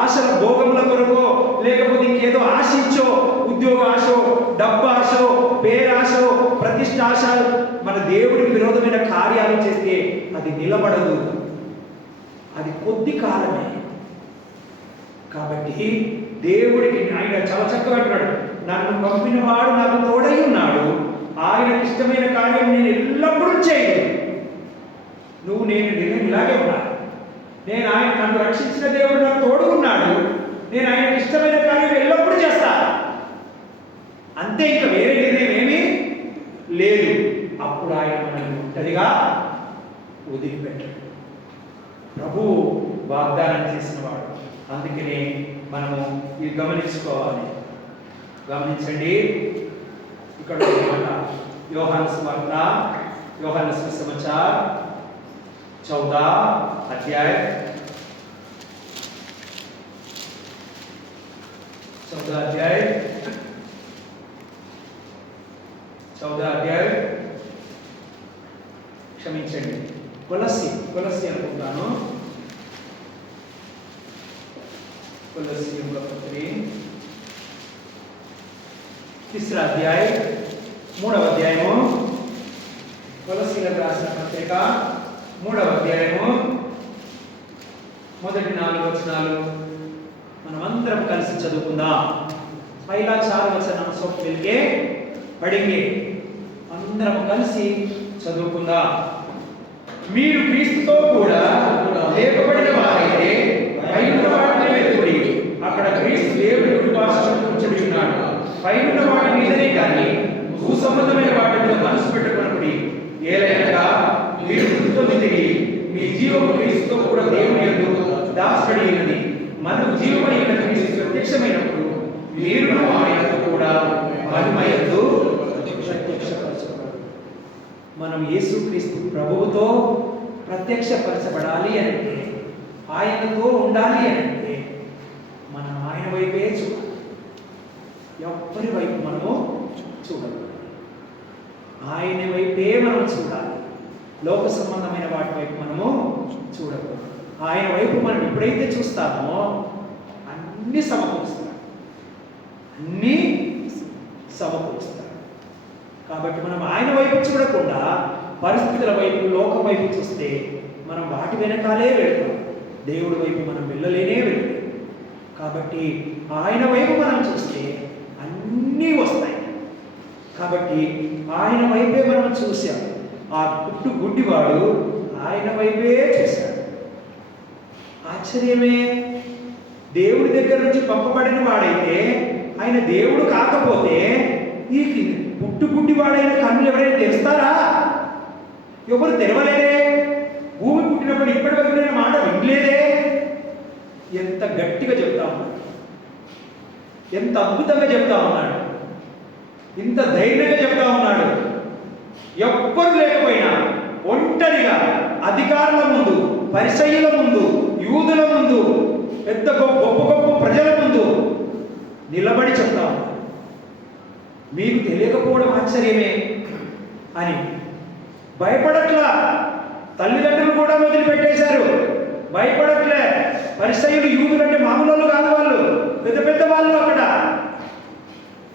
ఆశల భోగముల కొరకు, లేకపోతే ఇంకేదో ఆశించో, ఉద్యోగ ఆశో, డబ్బు ఆశో, పేరాశో, ప్రతిష్ట ఆశ, మన దేవుడికి విరోధమైన కార్యాలు చేస్తే అది నిలబడదు, అది కొద్ది కాలమే. కాబట్టి దేవుడికి ఆయన చాలా చక్కగా అంటున్నాడు, నన్ను పంపినవాడు నాకు తోడై ఉన్నాడు, ఆయనకి ఇష్టమైన కార్యం నేను ఎల్లప్పుడూ చేయను. నేను ఇలాగే ఉన్నాను. నేను ఆయన నన్ను రక్షించిన దేవుడు నాకు తోడు ఉన్నాడు, నేను ఆయనకి ఇష్టమైన కార్యం ఎల్లప్పుడూ చేస్తాను. అంతే, ఇంకా వేరే నిర్ణయం ఏమీ లేదు. అప్పుడు ఆయన మనల్ని ఒంటరిగా వదిలిపెట్టాడు. ప్రభు వాగ్దానం చేసినవాడు. అందుకనే మనము ఇది గమనించుకోవాలి. గమనించండి, ఇక్కడ యోహాను సువార్త, యోహాను సుసమాచాर 14 अध्याय 14 अध्याय క్షమించండి, కొలస్సి అనుకుంటాను. కొలస్సి యొక్క పత్రిక 3వ అధ్యాయము కొలస్సీలకు రాసిన పత్రిక 3వ అధ్యాయము మొదటి 4 వచనాలు మనమందరం కలిసి చదువుకుందాం. పైలా 4 वचन हम सब मिलके पढ़ेंगे. అందరం కలిసి చదువుకుందాం. మీరు క్రీస్తుతో కూడా లేపబడిన వారైతే పైనున్న వాటిని వెతుకుడి, అక్కడ క్రీస్తు దేవుని కుడిపార్శ్వమున కూర్చుని ఉన్నాడు. పైనున్న వాటి మీదనే కానీ భూ సంబంధమైన వాటిలో మనసు పెట్టుకొనకుడి. ఏలైనగా మీరు మృతులు తిరిగి మీ జీవము క్రీస్తుతో కూడా దేవుని యందు దాచబడి ఉన్నది. మనకు జీవమైన క్రీస్తు ప్రత్యక్షమైనప్పుడు మీరు ఆయనతో కూడా మహిమయందు ప్రత్యక్షపరచబడతారు. మనం యేసుక్రీస్తు ప్రభువుతో ప్రత్యక్షపరచబడాలి అంటే, ఆయనతో ఉండాలి అంటే మనం ఆయన వైపే చూడాలి. ఎవ్వరి వైపు మనము చూడాలి, ఆయన వైపే మనం చూడాలి. లోక సంబంధమైన వాటి వైపు మనము చూడకూడదు. ఆయన వైపు మనం ఎప్పుడైతే చూస్తామో అన్ని సమకూరుస్తాడు, అన్నీ సమకూరుస్తాడు. కాబట్టి మనం ఆయన వైపు చూడకుండా పరిస్థితుల వైపు, లోకం వైపు చూస్తే మనం వాటి వెనకాలే వెళ్తాం. దేవుడి వైపు మనం వెళ్ళలేనే వెళ్ళలేం. కాబట్టి ఆయన వైపు మనం చూస్తే అన్నీ వస్తాయి. కాబట్టి ఆయన వైపే మనం చూసాం. ఆ పుట్టు గుడ్డివాడు ఆయన వైపే చూశాడు. ఆశ్చర్యమే, దేవుడి దగ్గర నుంచి పంపబడిన వాడైతే, ఆయన దేవుడు కాకపోతే ఈ పుట్టుగుడ్డి వాడైన కన్నులు ఎవరైనా తెరుస్తారా? ఎవరు తెరవలేదే. భూమి పుట్టినప్పుడు ఇప్పటి వరకు నేను మాట వినలేదే. ఎంత గట్టిగా చెప్తా ఉన్నాడు, ఎంత అద్భుతంగా చెప్తా ఉన్నాడు, ఇంత ధైర్యంగా చెప్తా ఉన్నాడు. ఎవ్వరు లేకపోయినా ఒంటరిగా అధికారుల ముందు, పరిసయ్యుల ముందు, యూదుల ముందు, పెద్ద గొప్ప గొప్ప ప్రజల ముందు నిలబడి చెప్తా ఉన్నాడు. మీకు తెలియకపోవడం ఆశ్చర్యమే అని. భయపడట్లా, తల్లిదండ్రులు కూడా వదిలిపెట్టేశారు. భయపడట్లే. పరిసయ్యులు, యూదులు అంటే మామూలు కాదు, వాళ్ళు పెద్ద పెద్ద వాళ్ళు. అక్కడ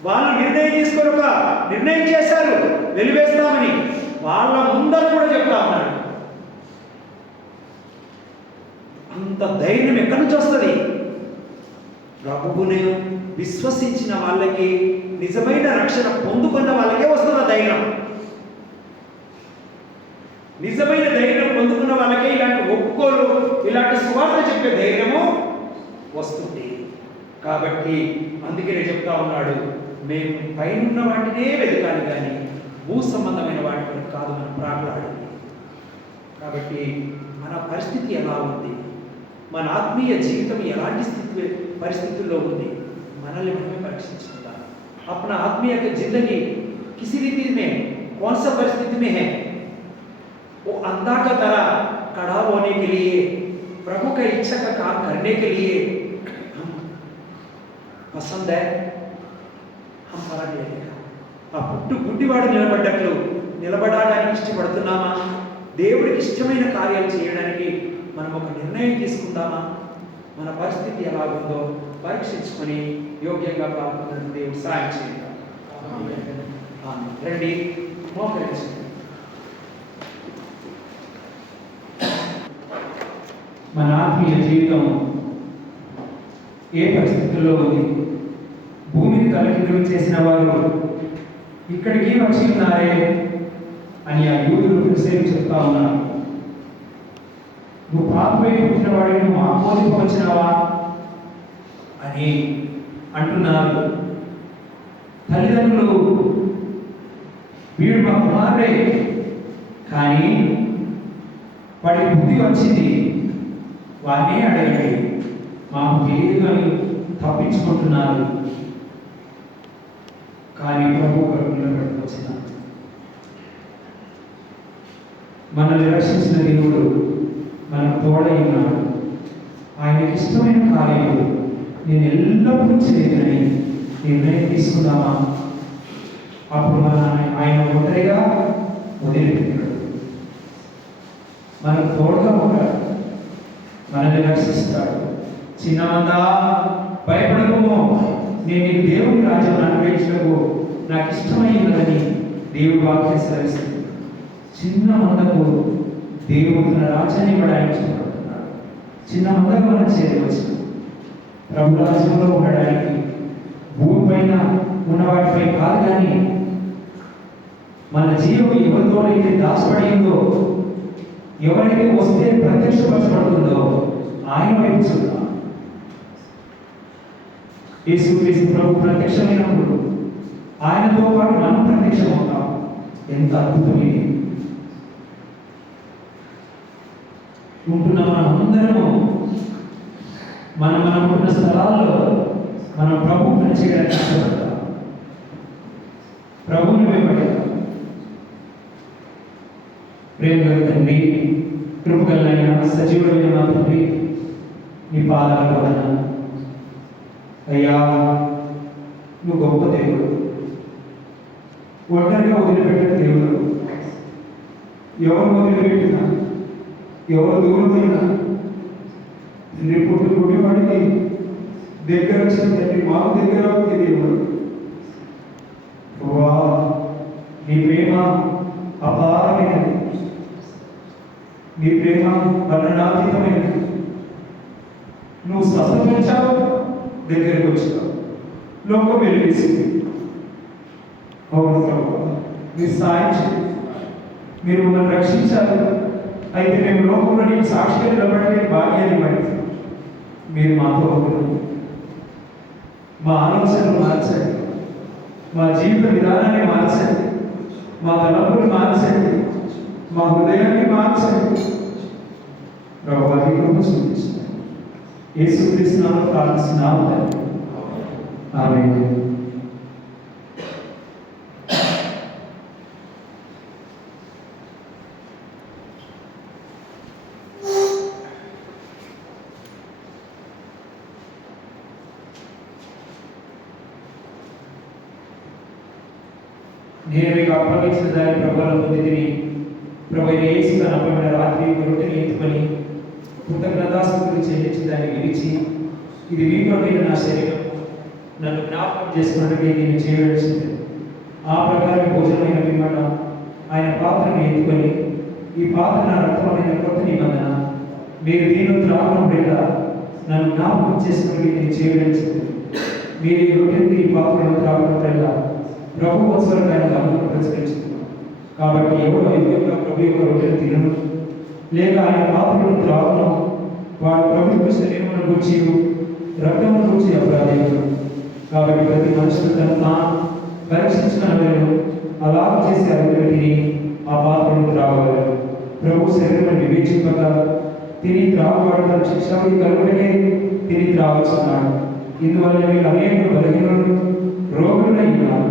వాళ్ళు నిర్ణయం తీసుకొని ఒక నిర్ణయం చేశారు, వెలివేస్తామని. వాళ్ళ ముందర కూడా చెప్తా ఉన్నాడు. అంత ధైర్యం ఎక్కడి నుంచి వస్తుంది? ప్రభువుని విశ్వసించిన వాళ్ళకి, నిజమైన రక్షణ పొందుకున్న వాళ్ళకే వస్తుంది ఆ ధైర్యం. నిజమైన ధైర్యం పొందుకున్న వాళ్ళకే ఇలాంటి ఒప్పుకోలు, ఇలాంటి సువార్త చెప్పే ధైర్యము వస్తుంది. కాబట్టి అందుకే నేను చెప్తా ఉన్నాడు, మేము పైనున్న వాటినే వెతకాలి కానీ భూ సంబంధమైన వాటి వరకు కాదు మనం ప్రాకులాడాలి. కాబట్టి మన పరిస్థితి ఎలా ఉంది, మన ఆత్మీయ జీవితం ఎలాంటి పరిస్థితుల్లో ఉంది, మనల్ని మనమే పరీక్షించుకుందాం. अपना आत्मीय जिंदगी किसी रीति में कौन सा परिस्थिति में है, वो अंधा का तरह खड़ा होने के लिए, प्रभु का इच्छा का काम करने के लिए हम पसंद है, हम फर्क लेगा. ఆ పుట్టు గుడ్డివాడు నిలబడ్డట్లు నిలబడడానికి ఇష్టపడుతున్నామా? దేవుడికి ఇష్టమైన కార్యాలు చేయడానికి మనం ఒక నిర్ణయం తీసుకుందామా? మన పరిస్థితి ఎలా ఉందో పరీక్షించుకొని యోగ్యంగా పాల్గొనడానికి దేవుడు సహాయం చేయండి. రండి, మోకరించండి. మన ఆత్మీయ జీవితం ఏ పరిస్థితుల్లో ఉంది? భూమిని తలకిందులు చేసిన వారు ఇక్కడికి వచ్చి ఉన్నారే అని ఆ యూదులు పరిశీలి చెప్తా ఉన్నారు. నువ్వు పాపపై పుట్టిన వాడిని నువ్వు ఆమోదింపవచ్చినావా అని అంటున్నారు. తల్లిదండ్రులు వీడు మా కుమారుడే, కానీ వాడికి బుద్ధి వచ్చింది, వాడినే అడగండి, మాకు తెలియదు అని తప్పించుకుంటున్నారు. కానీ ప్రభు నిలబెట్టుకొచ్చిన మనల్ని రక్షించిన దేవుడు మనకు తోడై ఉన్నాడు. ఆయనకి ఇష్టమైన కార్యాలు నేను ఎల్లప్పుడూ చేయగలని నిర్ణయం తీసుకుందామా? అప్పుడు ఆయన ఒంటరిగా వదిలిపెట్టాడు, మనకు తోడుగా ఉంటాడు, మనల్ని రక్షిస్తాడు. చిన్నమందా భయపడకము, నేను ఈ దేవుని రాజ్యం అనుగ్రహించకు నాకు ఇష్టమై ఉన్నదని దేవుడు వాక్యం సెలవిస్తుంది. చిన్న మందకు దేవుడు తన రాజ్యాన్ని ఇవ్వడానికి ఇష్టపడుతున్నాడు. చిన్న మందకు మనం చేరవచ్చు. ప్రభు రాజ్యంలో ఉండడానికి భూమిపైన ఉన్న వాటిపై కాదు, కానీ మన జీవం ఎవరితోనైతే దాచబడి ఉందో, ఎవరైతే వస్తే ప్రత్యక్షపరచబడుతుందో ఆయన వైపు చూద్దాం. యేసుక్రీస్తు ప్రభు ప్రత్యక్షమైనప్పుడు ఆయనతో పాటు మనం ప్రత్యక్షమవుతాం. ఎంత అద్భుతమైనది! ఉంటున్న మనమందరము మనం ఉంటున్న స్థలాల్లో మనం ప్రభు పని చేయడానికి ఇష్టపడతాం. ప్రభువుని వెంబడతాం. ప్రేమగల తండ్రి, కృపగలైన సజీవుడైన మా తండ్రి, నీ పాదాల వలన అయ్యా, నువ్వు గొప్ప దేవుడు, ఒంటరిగా వదిలిపెట్టిన దేవుడు. ఎవరు వదిలిపెట్టినా, ఎవరు దూరమైనా తండ్రి, పుట్టి వాడికి దగ్గర వచ్చిన తండ్రి, మాకు దగ్గర ఉంది దేవుడు. నీ ప్రేమ అపారమైనది, నీ ప్రేమ వర్ణనాతీతమైనది. నువ్వు స్వస్థపరిచావు, దగ్గరికి వచ్చావు, లోకం వెలివేసింది. అవును ప్రభు, మీరు సాయం చేయండి, మీరు మమ్మల్ని రక్షించాలి. అయితే మేము లోకంలో నీకు సాక్షిగా నిలబడే భాగ్యాన్ని బట్టి మీరు మాతో ఉండండి. మా ఆలోచనలు మార్చండి, మా జీవిత విధానాన్ని మార్చండి, మా తలపులు మార్చండి, మా హృదయాన్ని మార్చండి. ప్రభువారి కృప చూపించండి. యేసుక్రీస్తు నామములో ప్రార్థిస్తున్నాము తండ్రి. ఆమేన్. నేను మీకు అప్పగించిన దాని ప్రభువుల పొందితిని. ప్రభు యేసు తన అప్పమైన రాత్రి ఒక రొట్టెని ఎత్తుకొని కృతజ్ఞతాస్తుతులు చెల్లించి దాన్ని విరిచి, ఇది మీ కొరకైన నా శరీరం, నన్ను జ్ఞాపకం చేసుకున్నట్టుగా నేను చేయవలసింది. ఆ ప్రకారం భోజనమైన పిమ్మట ఆయన పాత్రను ఎత్తుకొని, ఈ పాత్ర నా రక్తమైన కొత్త నిబంధన, మీరు దీనిలో త్రాగినప్పుడల్లా నన్ను జ్ఞాపకం చేసుకున్నట్టుగా నేను చేయవలసింది. మీరు ఈ రొట్టెని ఈ పాత్రలో త్రాగినప్పుడల్లా ప్రభు వత్సరం ఆయన గమనం ప్రచురించుకున్నాం. కాబట్టి ఎవరు ఎందుకు ప్రభు యొక్క రొట్టెను తినను లేక ఆయన పాత్రను త్రాగును, వాడు ప్రభు యొక్క శరీరమును గురించి రక్తమును గురించి అపరాధుడు. కాబట్టి ప్రతి మనుషులు తను తాను పరీక్షించుకునగలరు, అలా చేసి అరుగులు తిని ఆ పాత్రను త్రాగలరు. ప్రభు శరీరం వివేచింపక తిని త్రాగువాడు తన శిక్షకి కలుగుటకే తిని త్రాగుతున్నాడు. ఇందువల్ల వీళ్ళు అనేక బలహీనులు, రోగులై ఉన్నారు,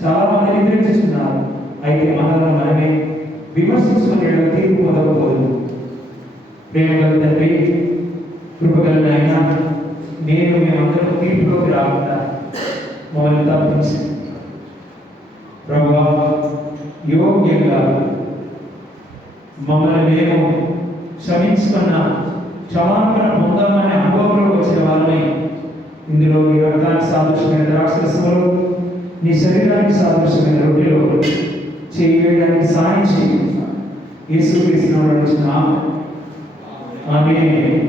చాలా మంది నిద్రించుతున్నారు. అయితే మనల్ని మనమే విమర్శించుకునే తీర్పు పొందకపోదు. ప్రేమగల తండ్రి, కృపగల ఆయన, నేను మేమందరం తీర్పులోకి రాకుండా మమ్మల్ని తప్పించి ప్రభువా, యోగ్యంగా మమ్మల్ని మేము క్షమించుకున్న క్షమాపణ పొందామనే అనుభవంలో వచ్చిన వాళ్ళని ఇందులో నీ రక్తానికి సాదృశ్యమైన ద్రాక్షరసములు, నీ శరీరానికి సాదృశ్యమైన రొట్టెలో చేయడానికి సాయం చేయండి. యేసుక్రీస్తు నామములో అడుగుచున్నాము. ఆమేన్.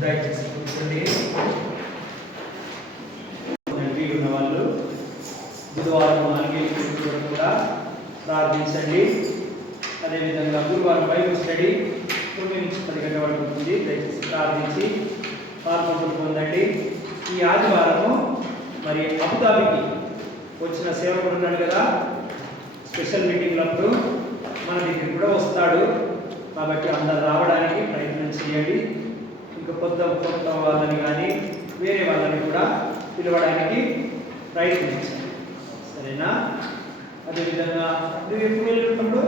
దయచేసి కూర్చోండి. ఉన్న వాళ్ళు బుధవారం 4 కూడా ప్రార్థించండి. అదేవిధంగా గురువారం బైబిల్ స్టడీ 9 నుంచి 10 గంటల వరకు ఉంటుంది. దయచేసి ప్రార్థించి పాల్గొంటూ పొందండి. ఈ ఆదివారము మరి అబుదాబికి వచ్చిన సేవకుడు ఉన్నాడు కదా, స్పెషల్ మీటింగ్లప్పుడు మన దగ్గర కూడా వస్తాడు. కాబట్టి అందరు రావడానికి ప్రయత్నం చేయండి. ఇంకా కొత్త వాళ్ళని కానీ వేరే వాళ్ళని కూడా పిలవడానికి ప్రయత్నించండి, సరేనా? అదేవిధంగా నువ్వు ఎప్పుడు వెళ్ళినప్పుడు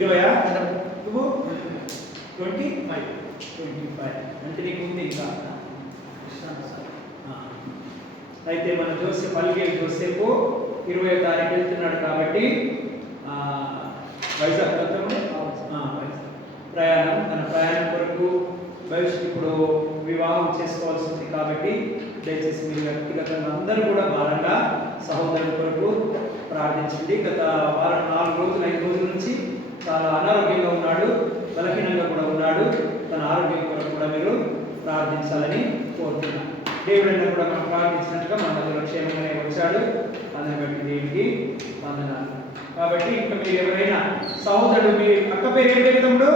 20 నువ్వు 25 అంటే నీకు ఉంది ఇంకా. అయితే మన జోసెఫ్ అల్గేల్ జోసెఫ్ 20వ తారీఖు వెళ్తున్నాడు కాబట్టి వైజాగ్ ప్రయాణం, తన ప్రయాణం కొరకు భవిష్యత్తు ఇప్పుడు వివాహం చేసుకోవాల్సి ఉంది. కాబట్టి దయచేసి మీరు వ్యక్తిగతంగా అందరూ కూడా భారంగా సహోదరుల కొరకు ప్రార్థించండి. గత 4 రోజులు 5 రోజుల నుంచి చాలా అనారోగ్యంగా ఉన్నాడు, బలహీనంగా కూడా ఉన్నాడు. తన ఆరోగ్యం కొరకు కూడా మీరు ప్రార్థించాలని కోరుతున్నాను. దేవుడైనా కూడా మనం ప్రార్థించినట్టుగా మన దగ్గర క్షేమంగానే వచ్చాడు. దాన్ని బట్టి దేవుడికి వందనాలు. కాబట్టి ఇంకా మీరు ఎవరైనా సహోదరుడు, మీ అక్క పేరు ఏం పేరు తమ్ముడు?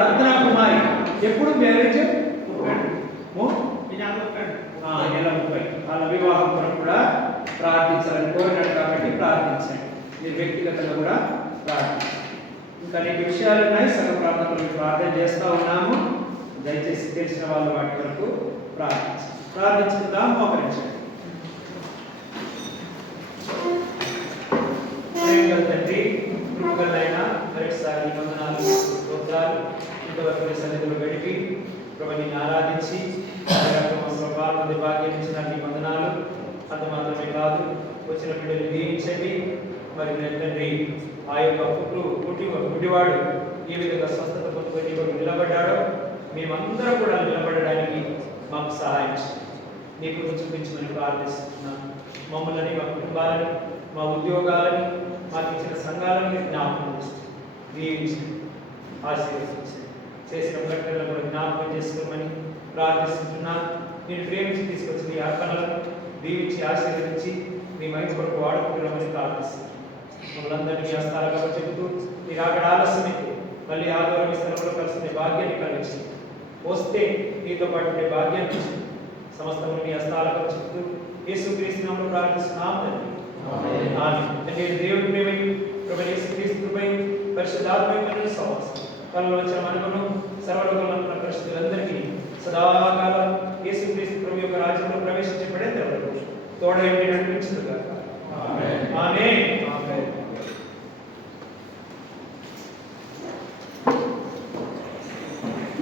రత్న కుమారి. ఎప్పుడు మ్యారేజ్? నెల 30. వాళ్ళ వివాహం కొరకు కూడా ప్రార్థించాలని కోరినాడు కాబట్టి ప్రార్థించండి. మీరు వ్యక్తిగతంగా కూడా ప్రార్థించండి. ఇంకా అనేక విషయాలు ఉన్నాయి, సగ ప్రార్థనలు ప్రార్థన చేస్తూ ఉన్నాము. దయచేసి తెలిసిన వాళ్ళు వాటి వరకు ప్రార్థించుకుందాం. మోకరించండి. తండ్రి, కృపగలైన మరొకసారి వందనాలు, స్తోత్రాలు. ఇంతవరకు మీ సన్నిధిలో గడిపి ప్రభుని ఆరాధించి మంది భాగ్యం ఇచ్చిన నీ వందనాలు. అంత మాత్రమే కాదు, వచ్చిన బిడ్డలు దీవించండి. మరి తండ్రి, ఆ యొక్క పుట్టివాడు ఏ విధంగా స్వస్థత పొందుకొని నిలబడ్డాడో మేమందరం కూడా నిలబడడానికి మాకు సహాయం చేయండి. నీ కృప చూపించమని ప్రార్థిస్తున్నాను. మమ్మల్ని, మా కుటుంబాలని, మా ఉద్యోగాలని, మాకు ఇచ్చిన సంఘాలను జ్ఞాపకం చేస్తుంది, దీవించండి, ఆశీర్వదించండి. చేసిన ప్రకటనలు కూడా జ్ఞాపకం చేసుకోమని ప్రార్థిస్తున్నాను. నేను ప్రేమించి తీసుకొచ్చి మీ అర్పణలను దీవించి ఆశీర్వదించి మీ మైండ్ కొరకు వాడుకుంటున్నామని ప్రార్థిస్తున్నాను. మమ్మల్ందరినీ మీ హస్తాలుగా చెబుతూ మీరు అక్కడ ఆలస్యమైతే మళ్ళీ ఆదివారం స్థలంలో కలిసిన భాగ్యాన్ని కలిగించి వస్తే నీతో పాటు ఉండే భాగ్యాన్ని ఇచ్చి సమస్తము మీ హస్తాలుగా చెబుతూ యేసుక్రీస్తు నామములో ప్రార్థిస్తున్నాము తండ్రి. దేవుడి ప్రేమ, ప్రభువైన యేసుక్రీస్తు కృపై, పరిశుద్ధాత్మమైన సహవాసం, కలలో వచ్చిన మనకును సర్వలోకంలో ఉన్న పరిశుద్ధులందరికీ సదాకాలం యేసుక్రీస్తు ప్రభు యొక్క రాజ్యంలో ప్రవేశించబడే తోడై నడిపించుగాక.